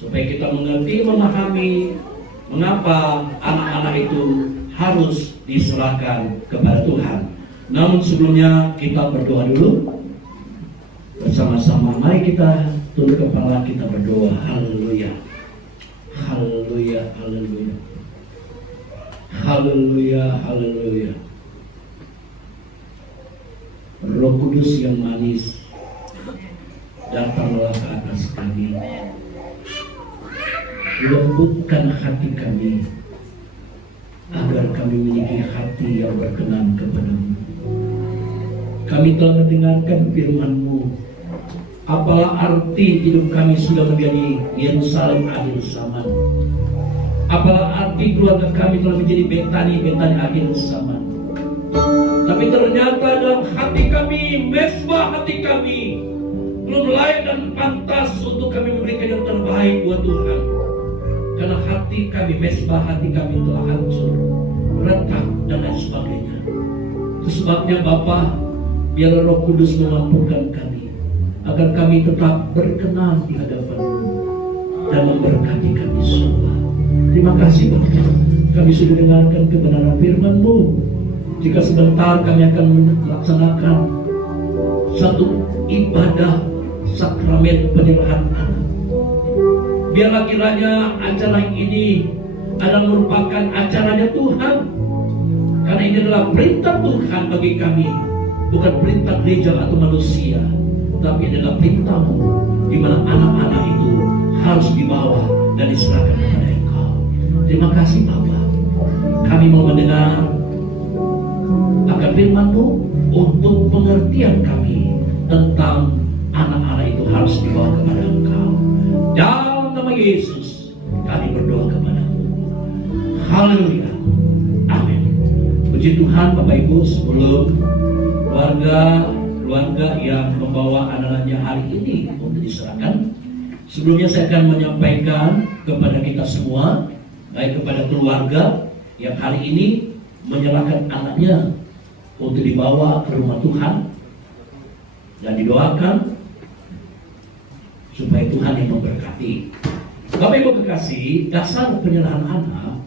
supaya kita mengerti, memahami mengapa anak-anak itu harus diserahkan kepada Tuhan. Namun sebelumnya kita berdoa dulu bersama-sama. Mari kita tunduk kepala, kita berdoa. Haleluya, haleluya, haleluya, haleluya, haleluya. Roh Kudus yang manis, datanglah ke atas kami, lembutkan hati kami, agar kami memiliki hati yang berkenan kepadamu. Kami telah mendengarkan firman-Mu. Apalah arti hidup kami sudah menjadi Yerusalem akhir zaman? Apalah arti keluarga kami telah menjadi Betani akhir zaman? Tapi ternyata dalam hati kami, mezbah hati kami belum layak dan pantas untuk kami memberikan yang terbaik buat Tuhan. Karena hati kami, mesbah hati kami telah hancur, retak dan lain sebagainya. Itu sebabnya Bapa, biarlah Roh Kudus memampukan kami, agar kami tetap berkenan di hadapan-Mu dan memberkati kami semua. Terima kasih Bapa, kami sudah dengarkan kebenaran firman-Mu. Jika sebentar kami akan melaksanakan satu ibadah sakramen penyerahan anak. Biarlah kiranya acara ini adalah merupakan acaranya Tuhan, karena ini adalah perintah Tuhan bagi kami, bukan perintah gereja atau manusia, tapi ini adalah perintah-Mu, di mana anak-anak itu harus dibawa dan diserahkan kepada Engkau. Terima kasih Bapa, kami mau mendengar akan firman-Mu untuk pengertian kami tentang anak-anak itu harus dibawa kepada Engkau. Dalam nama Yesus kami berdoa kepada-Mu. Haleluya. Amin. Puji Tuhan. Bapak Ibu, sebelum keluarga yang membawa anak-anaknya hari ini untuk diserahkan, sebelumnya saya akan menyampaikan kepada kita semua, baik kepada keluarga yang hari ini menyerahkan anaknya untuk dibawa ke rumah Tuhan, dan didoakan supaya Tuhan yang memberkati. Bapak Ibu kekasih, dasar penyerahan anak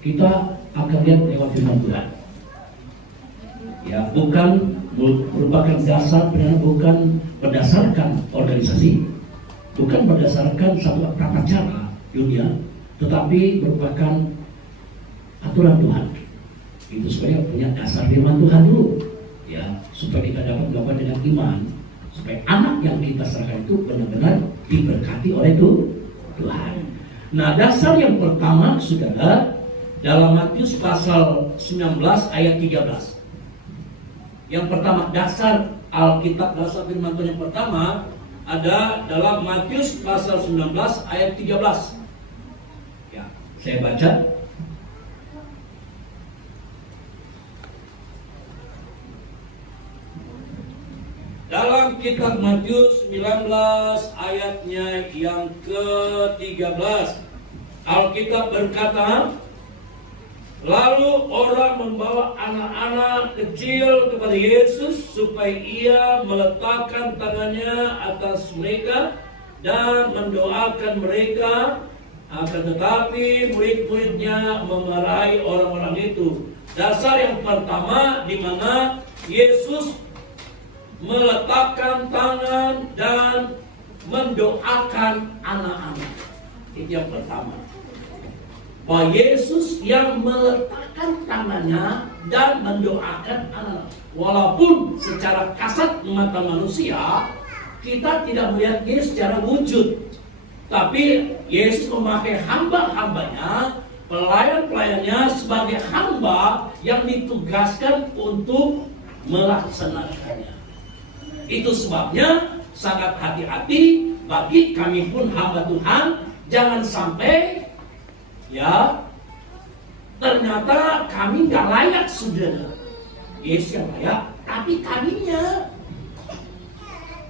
kita akan lihat lewat firman Tuhan. Ya, bukan merupakan dasar penyerahan, bukan berdasarkan organisasi, bukan berdasarkan satu tata cara dunia, tetapi merupakan aturan Tuhan. Itu supaya punya dasar firman Tuhan dulu, ya, supaya kita dapat melakukan dengan iman, supaya anak yang kita serahkan itu benar-benar diberkati oleh Tuhan. Nah, dasar yang pertama, saudara, dalam Matius pasal 19 ayat 13. Yang pertama, dasar Alkitab, dasar firman Tuhan yang pertama ada dalam Matius pasal 19 ayat 13. Ya, saya baca. Dalam kitab Matius 19 ayatnya yang ke-13, Alkitab berkata, lalu orang membawa anak-anak kecil kepada Yesus supaya ia meletakkan tangannya atas mereka dan mendoakan mereka. Akan tetapi murid-muridnya memarahi orang-orang itu. Dasar yang pertama di mana Yesus meletakkan tangan dan mendoakan anak-anak. Itu yang pertama. Bahwa Yesus yang meletakkan tangannya dan mendoakan anak-anak. Walaupun secara kasat mata manusia kita tidak melihat Yesus secara wujud, tapi Yesus memakai hamba-hambanya, pelayan-pelayannya sebagai hamba yang ditugaskan untuk melaksanakannya. Itu sebabnya sangat hati-hati bagi kami pun hamba Tuhan, jangan sampai ya ternyata kami nggak layak, saudara. Yesus yang layak, tapi kaminya.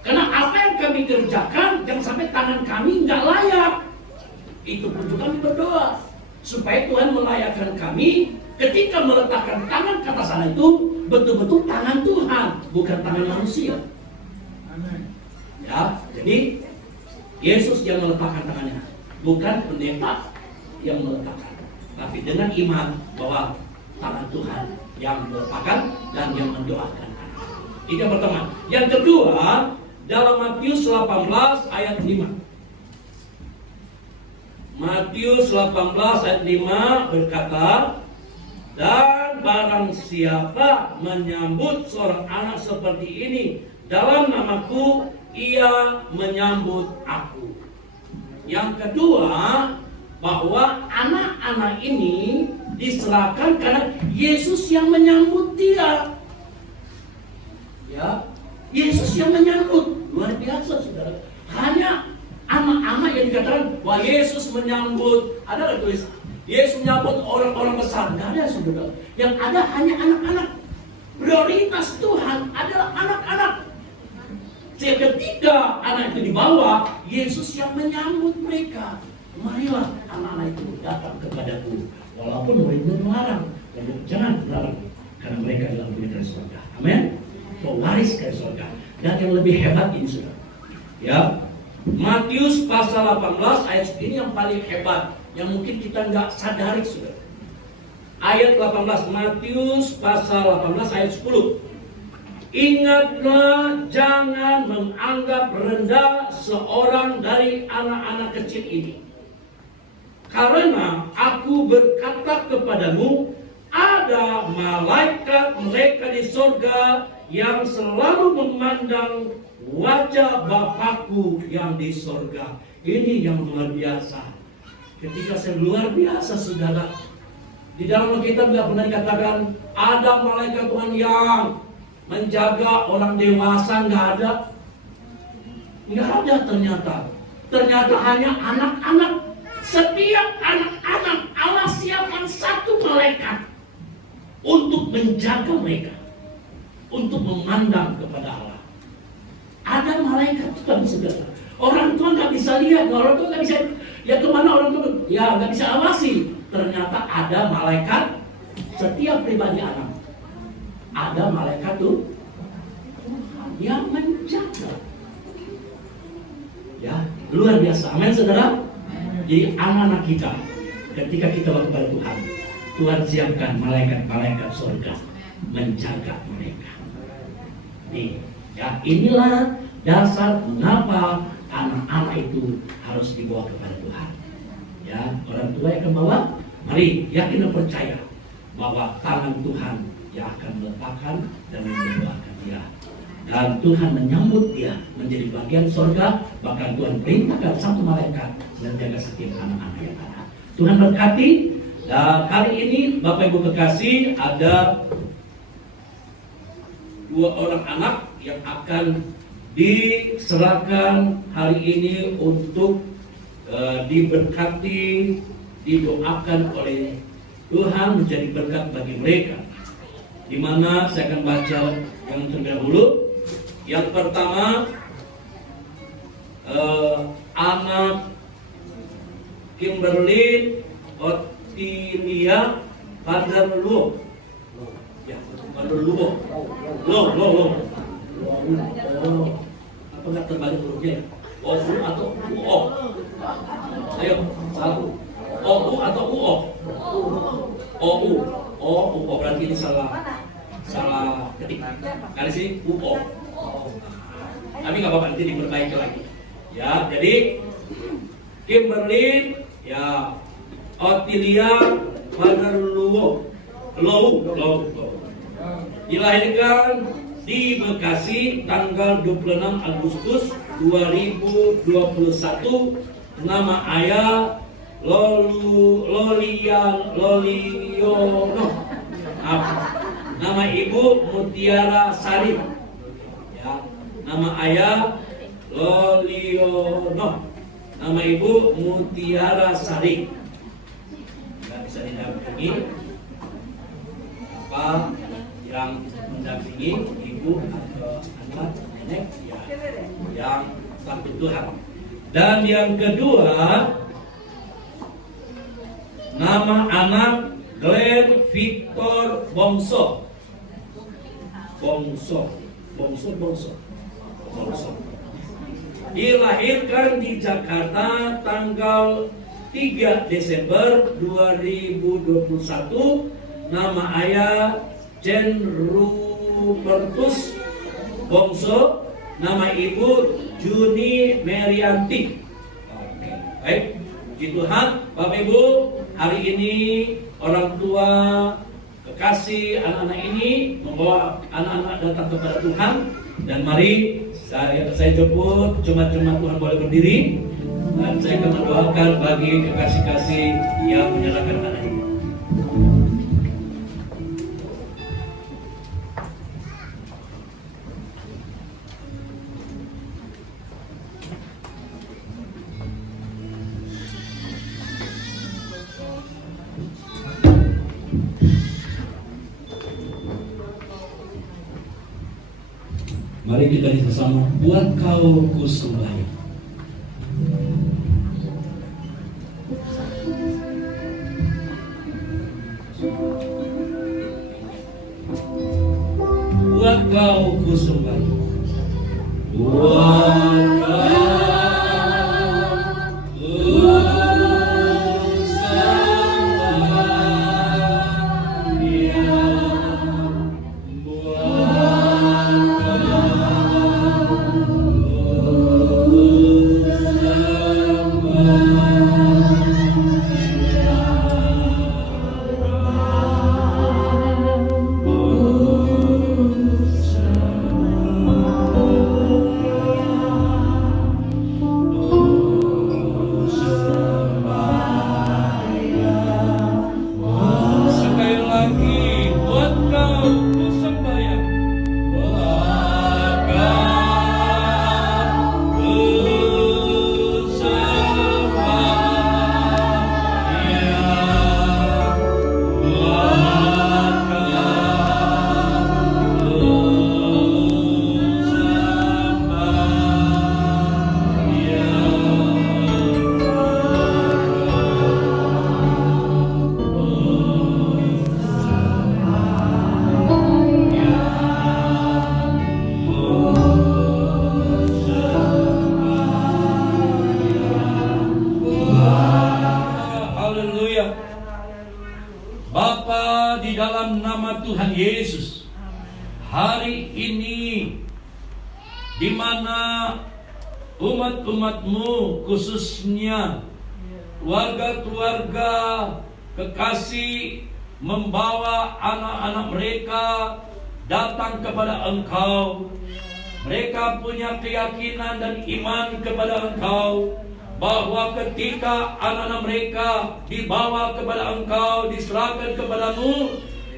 Karena apa yang kami kerjakan, jangan sampai tangan kami nggak layak. Itu pun juga kami berdoa supaya Tuhan melayakkan kami ketika meletakkan tangan ke atas anak itu betul-betul tangan Tuhan, bukan tangan manusia. Ya, jadi Yesus yang meletakkan tangannya, bukan pendeta yang meletakkan, tapi dengan iman bahwa tangan Tuhan yang meletakkan dan yang mendoakan. Itu yang pertama. Yang kedua, dalam Matius 18 ayat 5. Matius 18 ayat 5 berkata, dan barang siapa menyambut seorang anak seperti ini dalam namaku, ia menyambut aku. Yang kedua, bahwa anak-anak ini diserahkan karena Yesus yang menyambut dia. Ya, Yesus yang menyambut. Luar biasa, saudara. Hanya anak-anak yang dikatakan bahwa Yesus menyambut. Ada tulis Yesus menyambut orang-orang besar. Tidak ada, saudara. Yang ada hanya anak-anak. Prioritas Tuhan adalah anak-anak. Ketika anak itu dibawa, Yesus yang menyambut mereka. marilah anak-anak itu datang kepadaku, walaupun murid-murid melarang, dan jangan melarang, karena mereka adalah murid dari surga. Amin. Pewaris dari surga. Dan yang lebih hebat ini sudah, ya, Matius pasal 18 ayat ini yang paling hebat, yang mungkin kita nggak sadari sudah. Ayat 18, Matius pasal 18 ayat 10. Ingatlah, jangan menganggap rendah seorang dari anak-anak kecil ini. Karena aku berkata kepadamu, ada malaikat mereka di surga yang selalu memandang wajah Bapakku yang di surga. Ini yang luar biasa. Ketika saya luar biasa, saudara, di dalam Alkitab tidak pernah dikatakan ada malaikat Tuhan yang menjaga orang dewasa, nggak ada. Nggak ada ternyata. Ternyata hanya anak-anak. Setiap anak-anak Allah siapkan satu malaikat untuk menjaga mereka, untuk memandang kepada Allah. Ada malaikat Tuhan, saudara. Orang tua nggak bisa lihat, orang tua nggak bisa lihat kemana, orang tua ya nggak bisa awasi. Ternyata ada malaikat setiap pribadi anak. Ada malaikat tuh yang menjaga. Ya, luar biasa. Amin, saudara. Jadi anak-anak kita, ketika kita kepada Tuhan, Tuhan siapkan malaikat-malaikat surga menjaga mereka. Nih, ya, inilah dasar mengapa anak-anak itu harus dibawa kepada Tuhan. Ya, orang tua yang akan bawa, mari yakin dan percaya bahwa tangan Tuhan yang akan meletakkan dan membawakan dia. Dan Tuhan menyambut dia menjadi bagian surga. Bahkan Tuhan perintahkan satu malaikat menjaga setiap anak-anak yang ada. Tuhan berkati. Dan kali ini Bapak Ibu kekasih, ada 2 orang anak yang akan diserahkan hari ini untuk diberkati, didoakan oleh Tuhan menjadi berkat bagi mereka. Di mana saya akan baca yang terlebih dahulu. Yang pertama, anak Kimberly Otilia Vanderluo. Ya, Vanderluo. Lo. Apa nggak terbalik hurufnya ya? OU atau UO? Ayo, salah. OU atau UO? OU. Oh, berarti ini salah ketik. Kali sini UO. Tapi nggak apa-apa, nanti diperbaiki lagi. Ya, jadi Kimberly, ya, Otilia Vanderluo, dilahirkan di Bekasi tanggal 26 Agustus 2021. Nama ayah Loliono. Nama ibu Mutiara Salim. Ya, nama ayah Loliono. Nama ibu Mutiara Salim. Nggak bisa didampingi. Apa yang mendampingi ibu atau anak nenek ya, yang takut Tuhan. Dan yang kedua, nama anak Glenn Victor Bongso. Dilahirkan di Jakarta tanggal 3 Desember 2021. Nama ayah Jen Rupertus Bongso. Nama ibu Juni Merianti. Oke, baik. Puji Tuhan, Bapak Ibu, hari ini orang tua kekasih anak-anak ini membawa anak-anak datang kepada Tuhan. Dan mari saya jemput jemaat-jemaat Tuhan boleh berdiri. Dan saya akan mendoakan bagi kekasih-kasih yang menyerahkan anak ini. Mari kita bersama, buat kau ku sembahyang. buat kau kusembah. Buat kau kusembah, ya. Bapa, di dalam nama Tuhan Yesus, hari ini di mana umat-umat-Mu, khususnya keluarga-keluarga kekasih, membawa anak-anak mereka datang kepada Engkau. Mereka punya keyakinan dan iman kepada Engkau, bahwa ketika anak-anak mereka dibawa kepada Engkau, diserahkan kepadamu,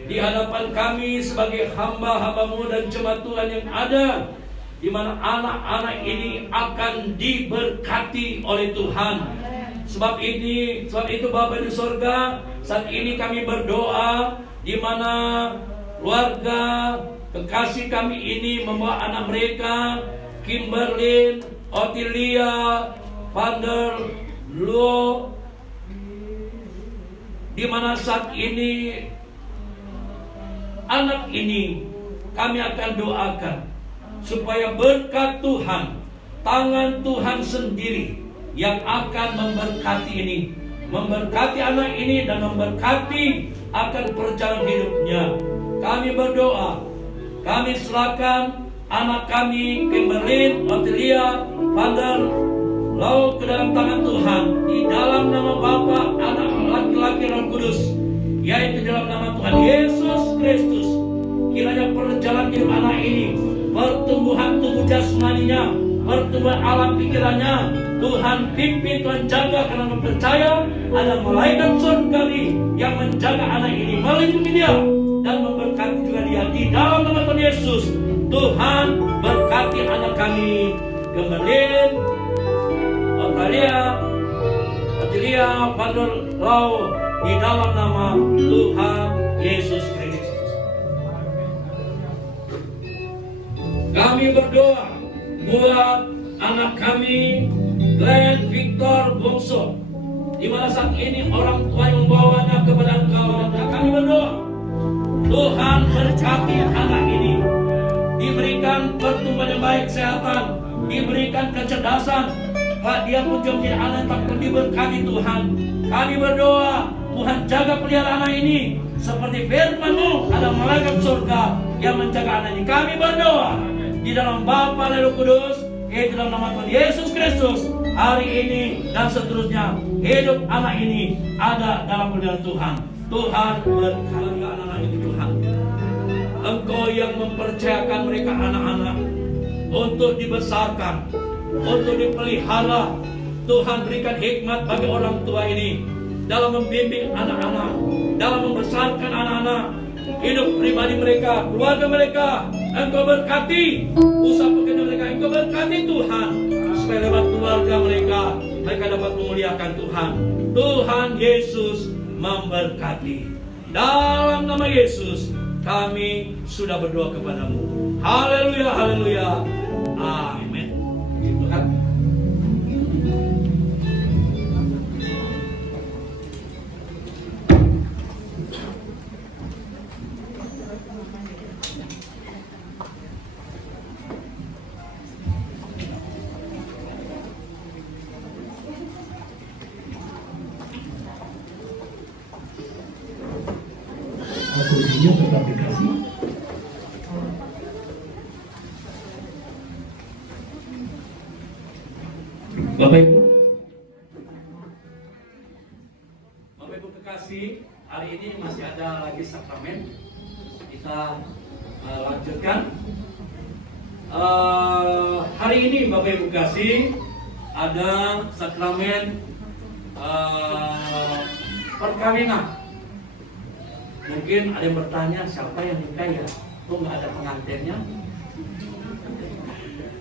di hadapan kami sebagai hamba-hamba-Mu dan jemaat Tuhan yang ada, di mana anak-anak ini akan diberkati oleh Tuhan. Sebab itu Bapa di surga, saat ini kami berdoa, di mana keluarga kekasih kami ini membawa anak mereka, Kimberly, Otilia, Father Luo, di mana saat ini anak ini kami akan doakan supaya berkat Tuhan, tangan Tuhan sendiri yang akan memberkati ini, memberkati anak ini dan memberkati akan perjalanan hidupnya. Kami berdoa, kami serahkan anak kami, Kimberly, Otilia, Father Lalu ke dalam tangan Tuhan, di dalam nama Bapa, Anak, Laki-laki, Roh Kudus, yaitu dalam nama Tuhan Yesus Kristus. Kiranya perjalanan hidup anak ini, pertumbuhan tubuh jasmaninya, pertumbuhan alam pikirannya, Tuhan pimpin, Tuhan jaga, karena percaya ada malaikat surgawi yang menjaga anak ini, melindungi dia dan memberkati juga dia. Di dalam nama Tuhan Yesus, Tuhan berkati anak kami, Gembalin, Otilia, Father Lau, di dalam nama Tuhan Yesus Kristus. Kami berdoa buat anak kami, Glenn Victor Bongso, di mana saat ini orang tua yang membawanya kepada Engkau. Dan kami berdoa, Tuhan berkati anak ini, diberikan pertumbuhan yang baik, kesehatan, diberikan kecerdasan. Dia pun juga menjadi anak yang tak diberkati Tuhan. Kami berdoa, Tuhan jaga pelihara anak ini, seperti firman-Mu, ada malaikat surga yang menjaga anak ini. Kami berdoa di dalam Bapa dan Roh Kudus, yaitu dalam nama Tuhan Yesus Kristus, hari ini dan seterusnya hidup anak ini ada dalam peliharaan Tuhan. Tuhan berkati anak-anak ini Tuhan. Engkau yang mempercayakan mereka anak-anak untuk dibesarkan, untuk dipelihara. Tuhan berikan hikmat bagi orang tua ini dalam membimbing anak-anak, dalam membesarkan anak-anak, hidup pribadi mereka, keluarga mereka. Engkau berkati usaha pekerjaan mereka, Engkau berkati Tuhan, supaya lewat keluarga mereka dapat memuliakan Tuhan. Tuhan Yesus memberkati. Dalam nama Yesus kami sudah berdoa kepadamu. Haleluya, haleluya, amin. Tuhan. kursinya tetap dikasih. Bapak Ibu kekasih, hari ini masih ada lagi sakramen. Kita lanjutkan. Hari ini Bapak Ibu kekasih ada sakramen perkawinan. Mungkin ada yang bertanya, siapa yang nikah ya? Kok nggak ada pengantinnya?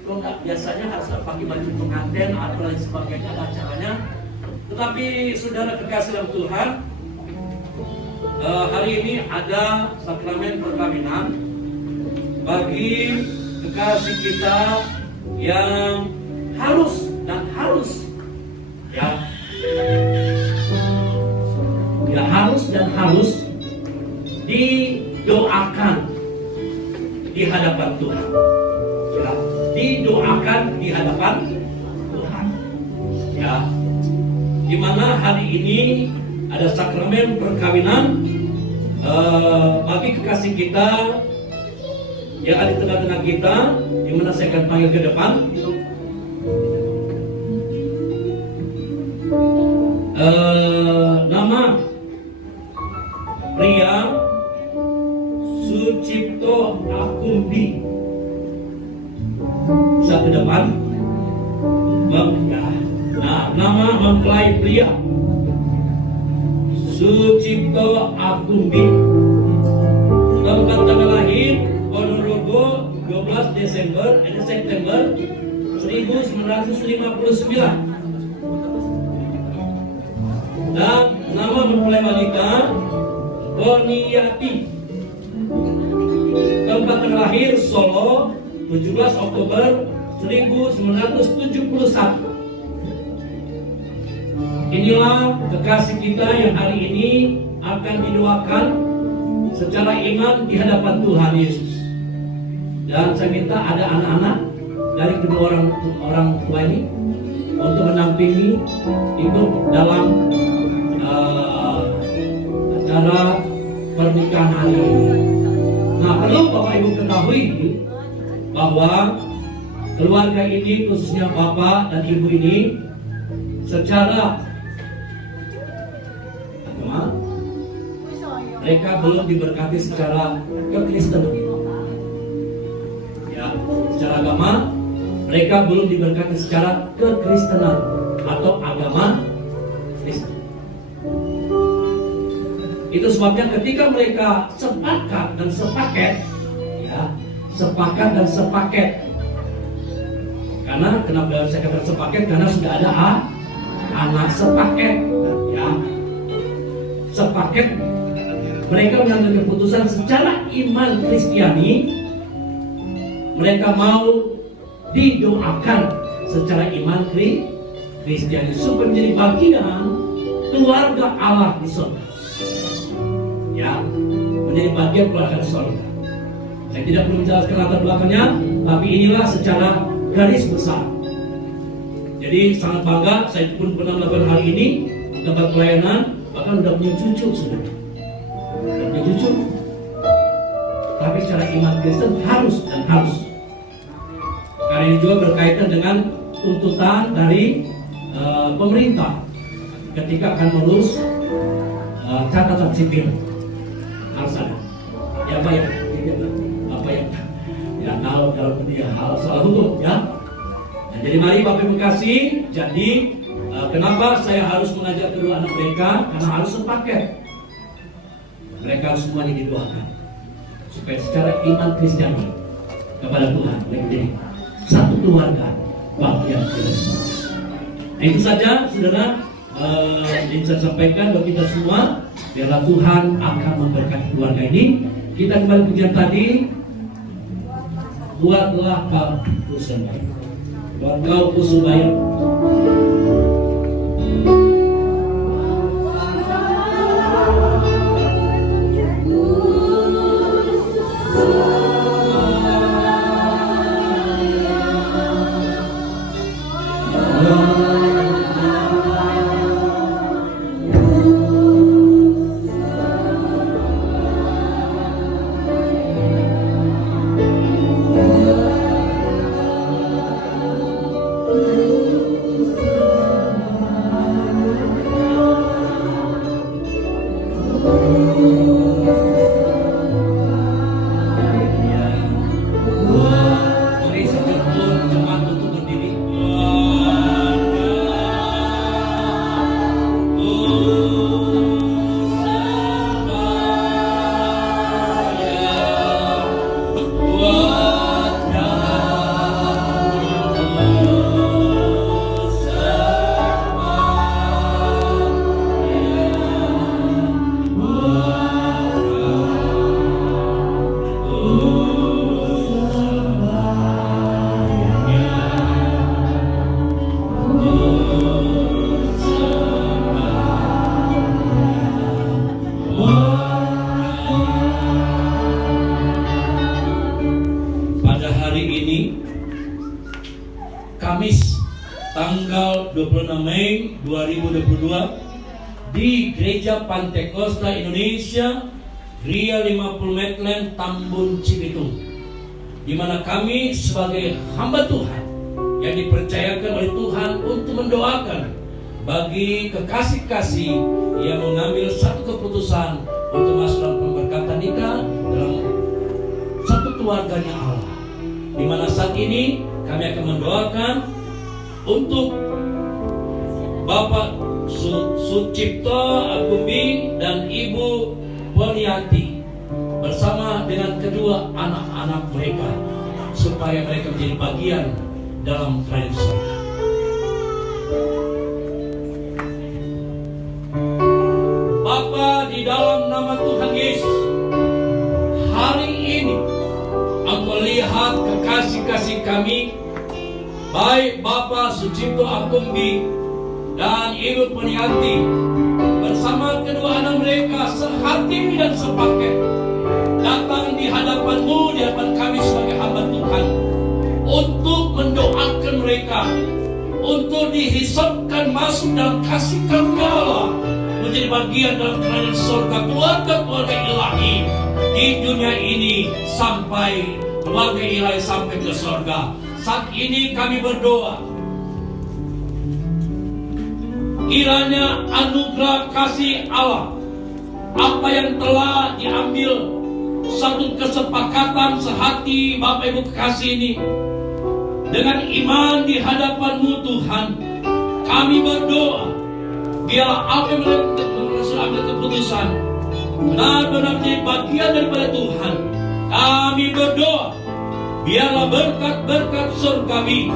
Kok nggak biasanya harus pakai baju pengantin atau lain sebagainya acaranya? Tetapi saudara kekasih dalam Tuhan, hari ini ada sakramen perkawinan bagi kekasih kita yang harus didoakan di hadapan Tuhan. Ya, didoakan di hadapan Tuhan. Ya, di mana hari ini ada sakramen perkawinan bagi kekasih kita yang ada di tengah-tengah kita, di mana saya akan panggil ke depan. Nama pria Sucipto Akumbi, bisa ke depan. Nah, nama mempelai pria Sucipto Akumbi, tempat tanggal lahir Ponorogo 12 September 1959. Dan nama mempelai wanita Poniyati, tempat tanggal lahir Solo 17 Oktober 1971. Inilah kekasih kita yang hari ini akan didoakan secara iman di hadapan Tuhan Yesus. Dan saya minta ada anak-anak dari kedua orang tua ini untuk mendampingi ikut dalam acara pernikahan ini. Nah, perlu Bapak Ibu ketahui bahwa keluarga ini, khususnya Bapak dan Ibu ini, secara agama mereka belum diberkati secara kekristenan. Ya, secara agama mereka belum diberkati secara kekristenan atau agama Kristen. Itu sebabnya ketika mereka sepakat dan sepaket, karena kenapa saya katakan sepaket? Karena sudah ada anak sepaket, ya. Sepaket, mereka mengambil keputusan secara iman Kristiani, mereka mau didoakan secara iman Kristiani supaya menjadi bagian keluarga Allah di surga. Ya, menjadi bagian keluarga di surga. Saya tidak perlu menjelaskan latar belakangnya, tapi inilah secara garis besar. Jadi sangat bangga, saya pun pernah melakukan hal ini di tempat pelayanan, bahkan udah punya cucu sudah. Udah punya cucu. Tapi secara iman Kristen harus. Karena ini juga berkaitan dengan tuntutan dari pemerintah ketika akan mengurus catatan sipil. Harus ada. Ya apa yang kalau dalam dunia hal soal hukum, ya. Nah, jadi mari Bapak Ibu kasih. Jadi kenapa saya harus mengajak kedua anak mereka? Karena harus sepaket. Mereka harus semuanya didoakan supaya secara iman Kristiani kepada Tuhan mereka menjadi satu keluarga bagian Kristus. Nah, itu saja, saudara, yang saya sampaikan bagi kita semua. Biarlah Tuhan akan memberkati keluarga ini. Kita kembali pujian tadi. Buatlah kau kusubaya. Buat kau kusubaya. 26 Mei 2022 di Gereja Pantai Kosta Indonesia, Ria 50 Medland, Tambun, Cibitung, di mana kami sebagai hamba Tuhan yang dipercayakan oleh Tuhan untuk mendoakan bagi kekasih-kasih yang mengambil satu keputusan untuk masuk dalam pemberkatan nikah dalam satu keluarganya Allah, di mana saat ini kami akan mendoakan untuk Bapak Sucipto Agumbi dan Ibu Poniati bersama dengan kedua anak-anak mereka, supaya mereka menjadi bagian dalam kerajaan surga. Bapa, di dalam nama Tuhan Yesus, hari ini Engkau lihat kekasih-kasih kami, baik Bapak Sucipto Agumbi dan Ibu Poniati bersama kedua anak mereka sehati dan sepaket datang di hadapan-Mu, di hadapan kami sebagai hamba Tuhan, untuk mendoakan mereka untuk dihisapkan masuk dalam kasih karunia Allah, menjadi bagian dalam kerajaan surga, keluarga-keluarga ilahi di dunia ini sampai keluarga ilahi sampai ke surga. Saat ini kami berdoa, kiranya anugerah kasih Allah, apa yang telah diambil satu kesepakatan sehati Bapak Ibu kekasih ini, dengan iman di hadapan-Mu Tuhan, kami berdoa, biarlah apa yang mereka sudah ambil keputusan benar-benar menjadi bagian daripada Tuhan. Kami berdoa, biarlah berkat-berkat surgawi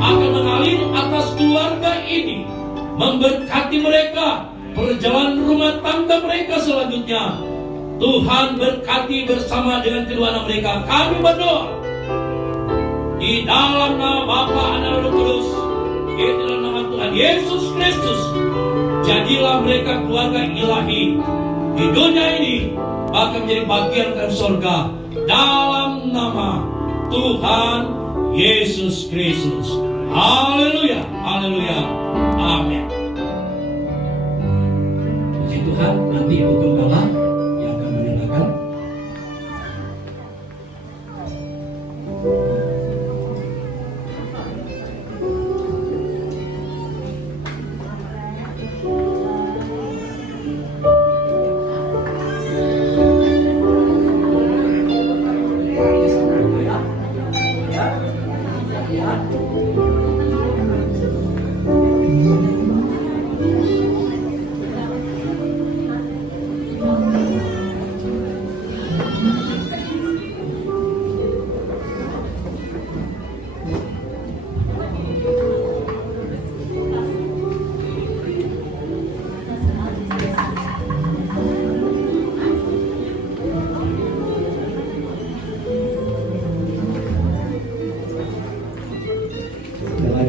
akan mengalir atas keluarga ini, memberkati mereka, perjalanan rumah tangga mereka selanjutnya. Tuhan berkati bersama dengan kedua anak mereka. Kami berdoa di dalam nama Bapa, Anak, dan Roh Kudus, di dalam nama Tuhan Yesus Kristus. Jadilah mereka keluarga ilahi di dunia ini, bahkan menjadi bagian dari surga, dalam nama Tuhan Yesus Kristus. Haleluya, haleluya, amin. Puji Tuhan, nanti Ibu Gembala yang akan menyerahkan.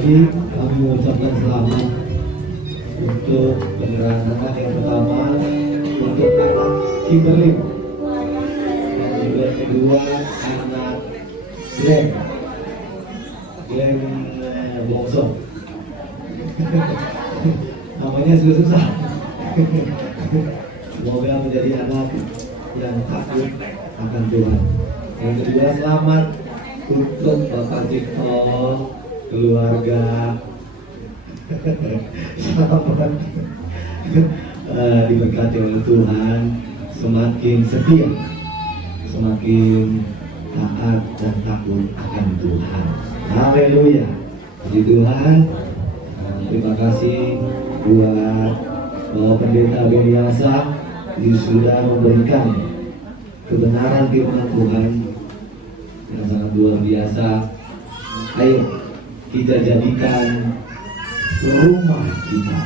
Kami mengucapkan selamat untuk penyerahan anak yang pertama untuk anak Kimberly, dan juga kedua anak Glenn Bongso. Namanya susah. Semoga menjadi anak yang takut akan Tuhan. Yang kedua, selamat untuk Bapak Cipto, keluarga. Selamat diberkati oleh Tuhan, semakin setia, semakin taat dan takut akan Tuhan. Haleluya, puji Tuhan. Terima kasih buat Bapak Pendeta Beniasa yang sudah memberikan kebenaran firman Tuhan yang sangat luar biasa. Ayo kita jadikan rumah kita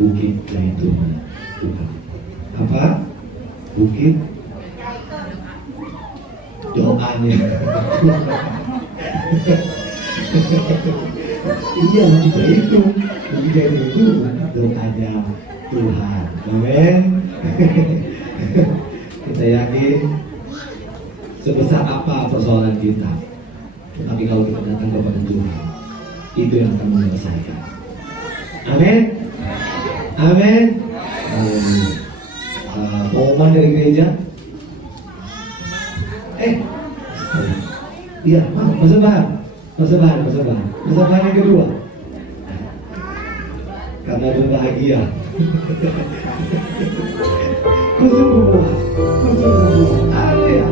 bukit zaitun Tuhan. Apa? Bukit doanya. Iya, kita itu bukit zaitun itu doanya Tuhan. Amin. Kita yakin sebesar apa persoalan kita, tetapi kalau kita datang kepada Tuhan, itu yang akan menyelesaikan. Amin. Amin. Pengumuman dari gereja. Iya, persembahan yang kedua. Karena berbahagia. Kusungguh puas. Haleluya.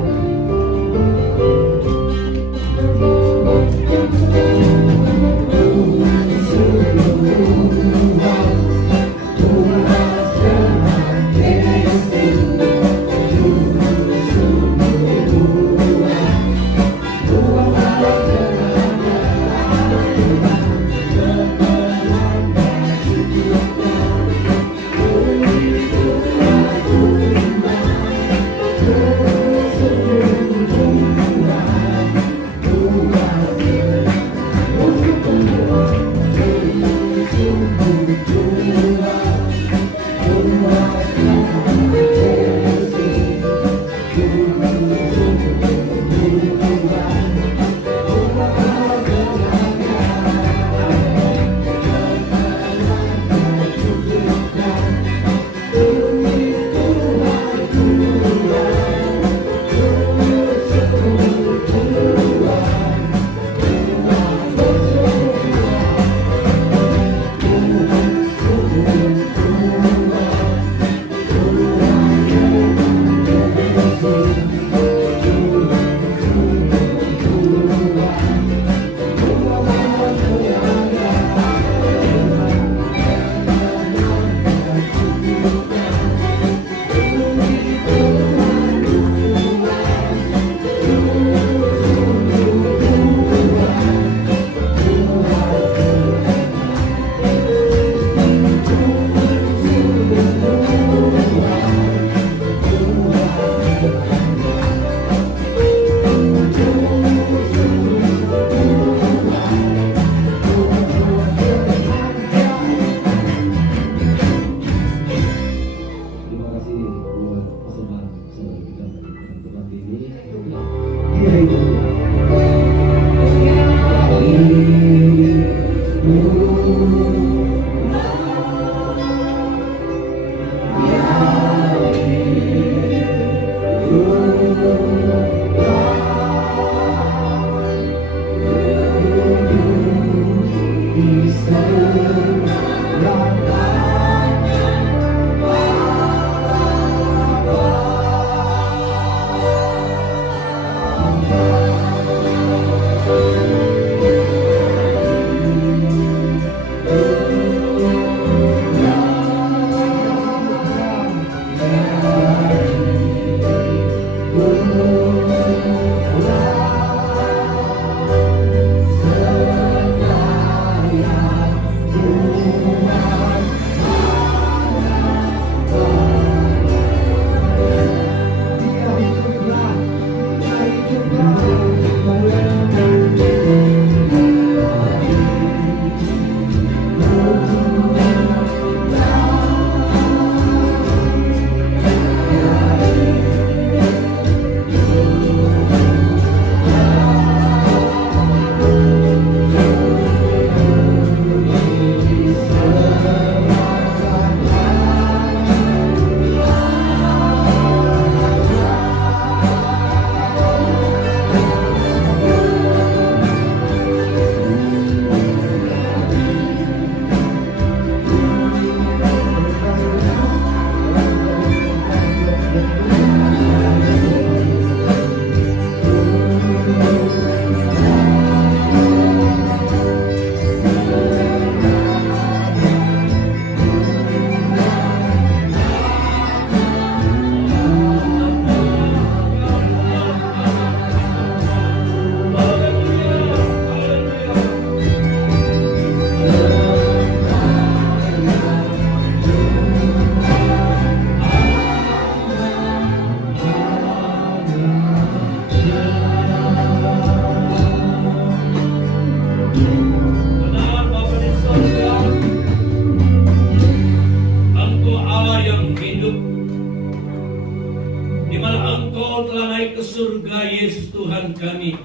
kami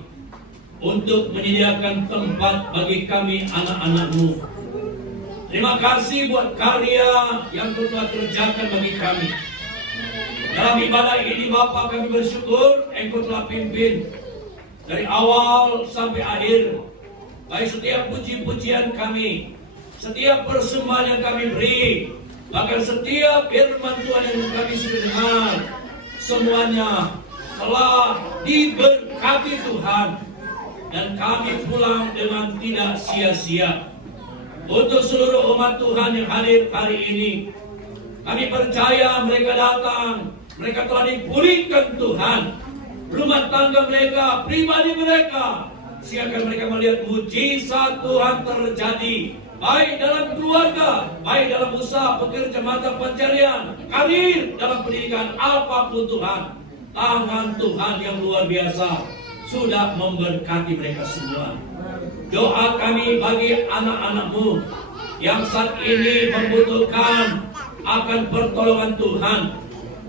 untuk menyediakan tempat bagi kami anak-anak-Mu. Terima kasih buat karya yang Kau telah kerjakan bagi kami. Dalam ibadah ini Bapa, kami bersyukur Engkau telah pimpin dari awal sampai akhir. Baik setiap puji-pujian kami, setiap persembahan yang kami beri, bahkan setiap firman Tuhan yang kami sudah dengar, semuanya telah diberkati Tuhan. Dan kami pulang dengan tidak sia-sia. Untuk seluruh umat Tuhan yang hadir hari ini, kami percaya mereka datang, mereka telah dipulihkan Tuhan. Rumah tangga mereka, pribadi mereka, sehingga mereka melihat mujizat Tuhan terjadi. Baik dalam keluarga, baik dalam usaha, pekerja, mata pencarian, karir, dalam pendidikan, apapun Tuhan. Tangan Tuhan yang luar biasa sudah memberkati mereka semua. Doa kami bagi anak-anak-Mu yang saat ini membutuhkan akan pertolongan Tuhan,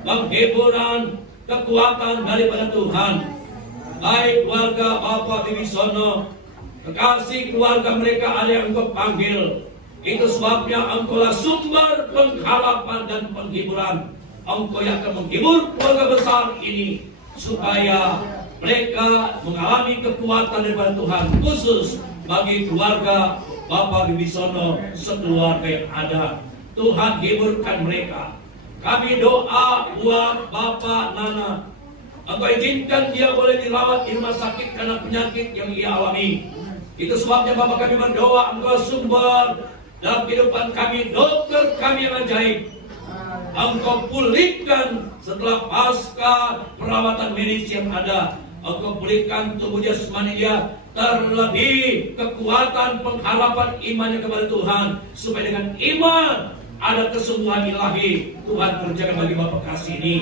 penghiburan, kekuatan daripada Tuhan. Baik keluarga Bapak Bibisono, kekasih keluarga mereka ada yang Engkau panggil. Itu sebabnya Engkaulah sumber pengharapan dan penghiburan. Engkau yang akan menghibur keluarga besar ini, supaya mereka mengalami kekuatan daripada Tuhan, khusus bagi keluarga Bapak Bibisono sekeluarga yang ada. Tuhan hiburkan mereka. Kami doa buat Bapak Nana. Engkau izinkan dia boleh dirawat di rumah sakit karena penyakit yang ia alami. Itu sebabnya Bapak kami berdoa, Engkau sumber dalam kehidupan kami, dokter kami yang ajaib. Engkau pulihkan setelah pasca perawatan medis yang ada. Engkau pulihkan tubuh jasmani dia, terlebih kekuatan pengharapan imannya kepada Tuhan, supaya dengan iman ada kesembuhan ilahi Tuhan kerjakan bagi Bapak kasih ini.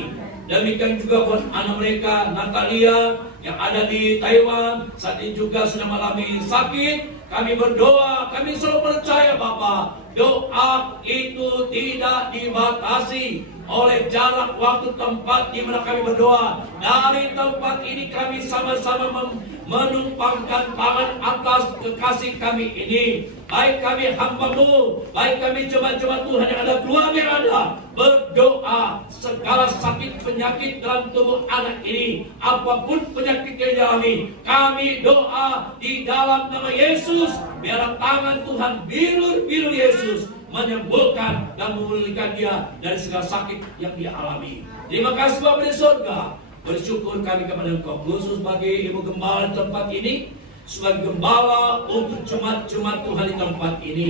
Demikian juga buat anak mereka Natalia yang ada di Taiwan, saat ini juga sedang mengalami sakit. Kami berdoa, kami selalu percaya Bapak, doa itu tidak dibatasi oleh jarak, waktu, tempat di mana kami berdoa. Dari tempat ini kami sama-sama menumpangkan tangan atas kekasih kami ini. Baik kami hamba-Mu, baik kami jemaat-jemaat Tuhan yang ada, keluarga yang ada, berdoa segala sakit penyakit dalam tubuh anak ini, apapun penyakit yang dialami, kami doa di dalam nama Yesus, biar tangan Tuhan bilur-bilur Yesus menyembuhkan dan memulihkan dia dari segala sakit yang dia alami. Terima kasih Bapa di surga. Bersyukur kami kepada Engkau, khusus bagi Ibu Gembala di tempat ini, sebagai gembala untuk jemaat-jemaat Tuhan di tempat ini.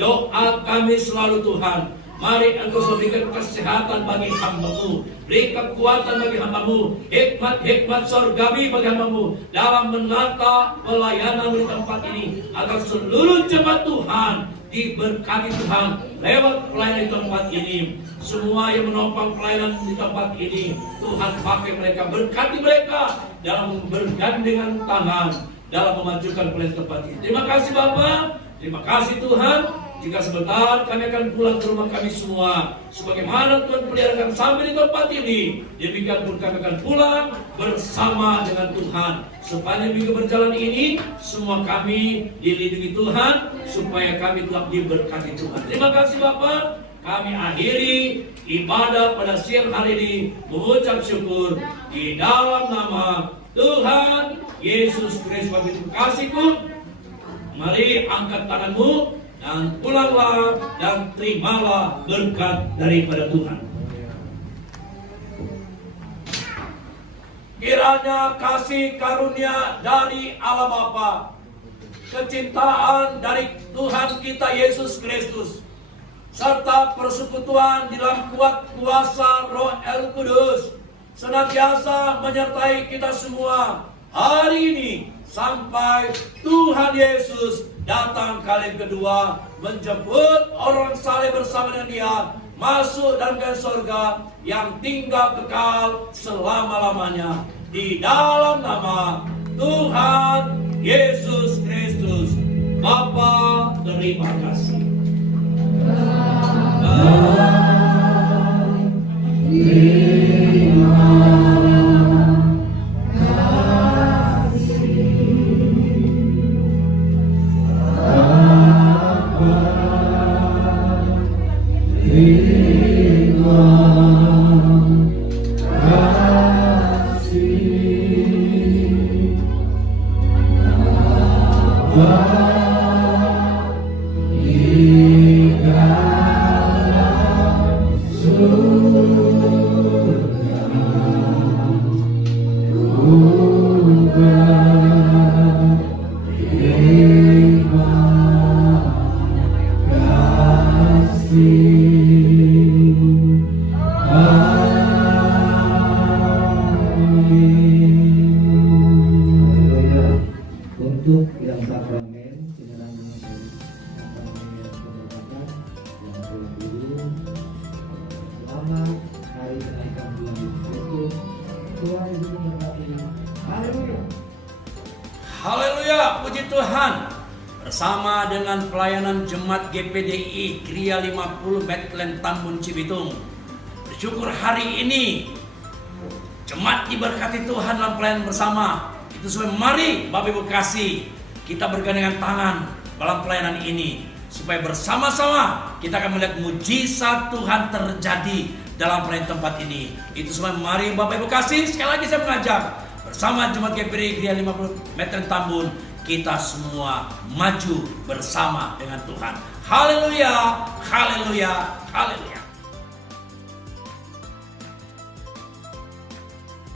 Doa kami selalu Tuhan, mari Engkau berikan kesehatan bagi hamba-Mu, beri kekuatan bagi hamba-Mu, hikmat-hikmat surgawi bagi hamba-Mu dalam menata pelayanan di tempat ini, agar seluruh jemaat Tuhan diberkati Tuhan lewat pelayanan di tempat ini. Semua yang menopang pelayanan di tempat ini, Tuhan pakai mereka, berkati mereka dalam bergandengan tangan dalam memajukan pelayanan tempat ini. Terima kasih Bapak, terima kasih Tuhan. Jika sebentar kami akan pulang ke rumah kami semua, sebagaimana Tuhan peliharakan sampai di tempat ini, demikian pun kami akan pulang bersama dengan Tuhan. Sepanjang minggu berjalan ini, semua kami dilindungi Tuhan, supaya kami tetap diberkati Tuhan. Terima kasih Bapak. Kami akhiri ibadah pada siang hari ini mengucap syukur di dalam nama Tuhan Yesus Kristus. Terima kasihku. Mari angkat tanganmu dan pulanglah dan terimalah berkat daripada Tuhan. Kiranya kasih karunia dari Allah Bapa, kecintaan dari Tuhan kita Yesus Kristus, serta persekutuan di dalam kuat kuasa Roh El Kudus senantiasa menyertai kita semua hari ini sampai Tuhan Yesus datang kali kedua menjemput orang saleh bersama dengan Dia masuk dalam surga yang tinggal kekal selama-lamanya, di dalam nama Tuhan Yesus Kristus. Bapa, terima kasih. Tuhan Yesus memberkati. Haleluya. Haleluya, puji Tuhan. Bersama dengan pelayanan Jemaat GPDI Gria 50 Bethlehem Tambun Cibitung, bersyukur hari ini jemaat diberkati Tuhan dalam pelayanan bersama. Itu supaya mari Bapak Ibu kasih kita bergandengan tangan dalam pelayanan ini, supaya bersama-sama kita akan melihat mujizat Tuhan terjadi dalam pelayanan tempat ini. Itu supaya mari Bapak Ibu kasih. Sekali lagi saya mengajak bersama Jemaat GPDI Gria 50 Bethlehem Tambun, kita semua maju bersama dengan Tuhan. Haleluya, haleluya, haleluya.